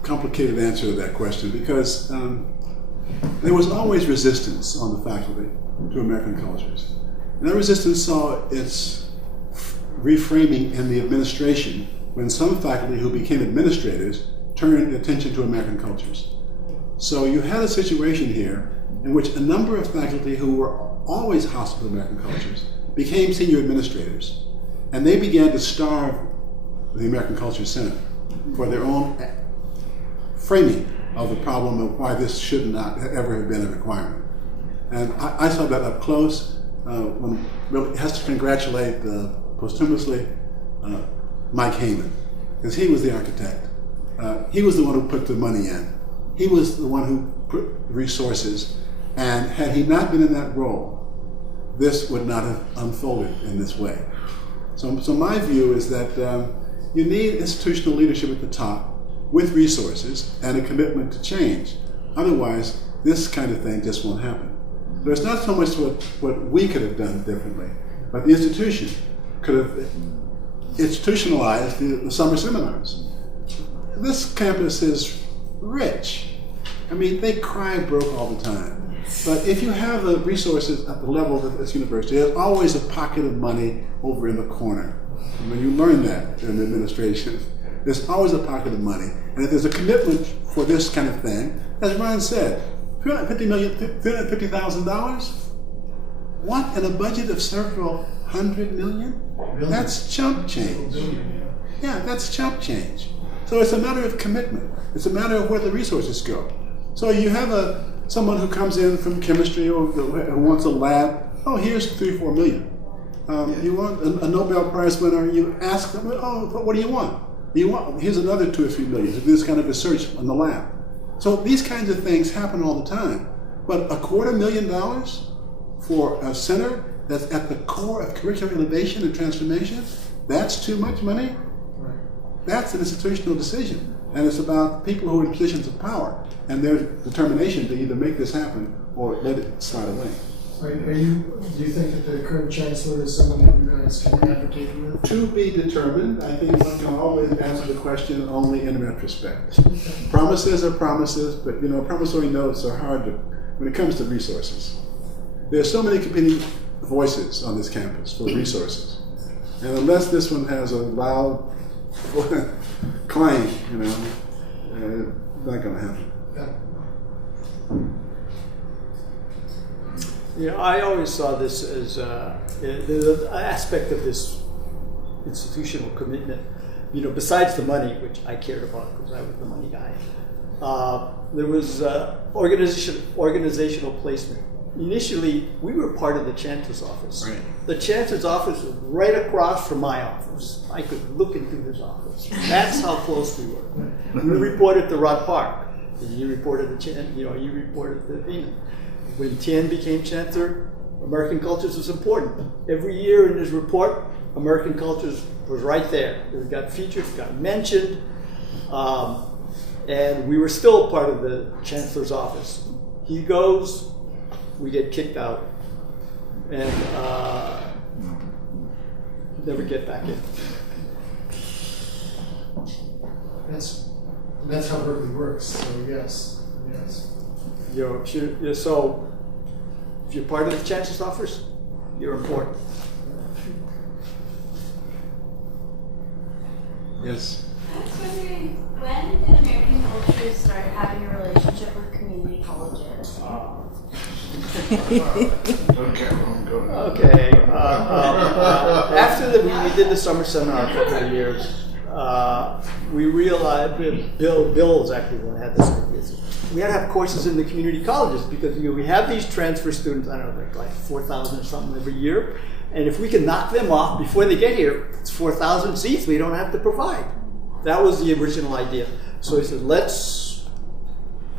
complicated answer to that question because there was always resistance on the faculty to American Cultures. And that resistance saw its reframing in the administration when some faculty who became administrators turned attention to American Cultures. So you had a situation here in which a number of faculty who were always hostile to American Cultures became senior administrators, and they began to starve the American Culture Center for their own framing of the problem of why this should not ever have been a requirement. And I saw that up close. One really has to congratulate posthumously Mike Heyman, because he was the architect. He was the one who put the money in. He was the one who put resources, and had he not been in that role, this would not have unfolded in this way. So my view is that you need institutional leadership at the top with resources and a commitment to change. Otherwise, this kind of thing just won't happen. So it's not so much what we could have done differently, but the institution could have institutionalized the summer seminars. This campus is rich. I mean, they cry broke all the time. But if you have the resources at the level of this university, there's always a pocket of money over in the corner. And when you learn that in administration, there's always a pocket of money. And if there's a commitment for this kind of thing, as Ron said, $350,000? What, in a budget of several $100 million? That's chump change. Yeah, that's chump change. So it's a matter of commitment. It's a matter of where the resources go. So you have someone who comes in from chemistry or who wants a lab. Oh, here's $3-4 million. You want a Nobel Prize winner? You ask them, oh, what do you want? Here's another $2 or $3 million to do this kind of research in the lab. So these kinds of things happen all the time. But $250,000 for a center that's at the core of curricular innovation and transformation, that's too much money? That's an institutional decision. And it's about people who are in positions of power and their determination to either make this happen or let it slide away. Do you think that the current chancellor is someone that you guys can advocate with? To be determined. I think one can always answer the question only in retrospect. Promises are promises, but promissory notes are hard when it comes to resources. There are so many competing voices on this campus for resources. And unless this one has a loud clang, it's not going to happen. Yeah, I always saw this as the aspect of this institutional commitment. Besides the money, which I cared about because I was the money guy, there was organizational placement. Initially, we were part of the Chancellor's office. Right. The Chancellor's office was right across from my office. I could look into his office. That's how close we were. We reported to Rod Park, and he reported to he reported to Heyman. When Tien became Chancellor, American Cultures was important. Every year in his report, American Cultures was right there. It got featured, it got mentioned, and we were still part of the Chancellor's office. He goes, we get kicked out. and never get back in. That's how Berkeley works. So yes. So if you're part of the Chancellor's office, you're important. Yes. I was wondering, when did American culture start having a relationship with community colleges? Okay. After we did the summer seminar for a couple of years, we realized, Bill was actually the one who had this idea. We had to have courses in the community colleges because we have these transfer students, I don't know, like 4,000 or something every year. And if we can knock them off before they get here, it's 4,000 seats we don't have to provide. That was the original idea. So he said, let's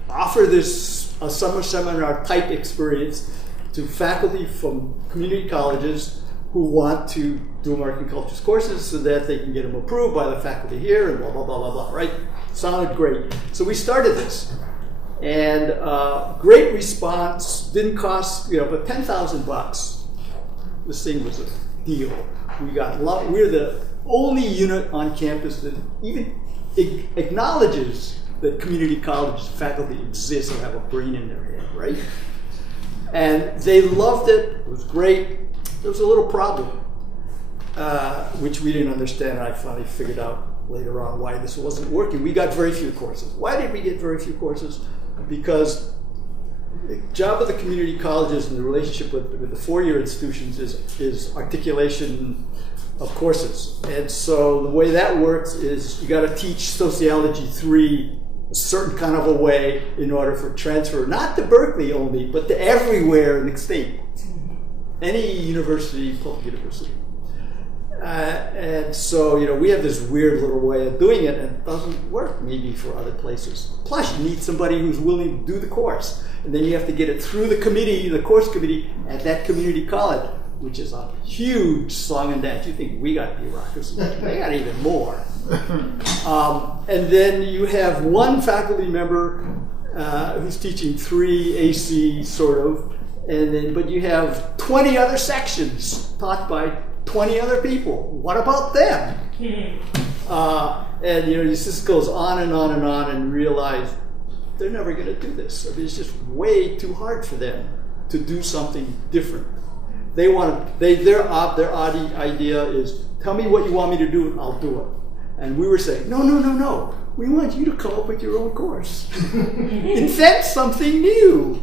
offer this a summer seminar type experience to faculty from community colleges who want to do American cultures courses so that they can get them approved by the faculty here and blah, blah, blah, blah, blah, right? Sounded great. So we started this. And great response, didn't cost, but $10,000. This thing was a deal. We're the only unit on campus that even acknowledges that community college faculty exist or have a brain in their head, right? And they loved it. It was great. There was a little problem, which we didn't understand. I finally figured out later on why this wasn't working. We got very few courses. Why did we get very few courses? Because the job of the community colleges and the relationship with the four-year institutions is articulation of courses. And so the way that works is you got to teach Sociology 3 a certain kind of a way in order for transfer, not to Berkeley only, but to everywhere in the state. Any university, public university. And so, we have this weird little way of doing it, and it doesn't work maybe for other places. Plus, you need somebody who's willing to do the course. And then you have to get it through the committee, the course committee, at that community college, which is a huge song and dance. You think we got bureaucracy. They got even more. And then you have one faculty member who's teaching 3 AC, sort of, but you have 20 other sections taught by 20 other people. What about them? And it just goes on and on and on, and realize they're never going to do this. I mean, it's just way too hard for them to do something different. Their idea is, tell me what you want me to do and I'll do it. And we were saying, no. We want you to come up with your own course. Invent something new.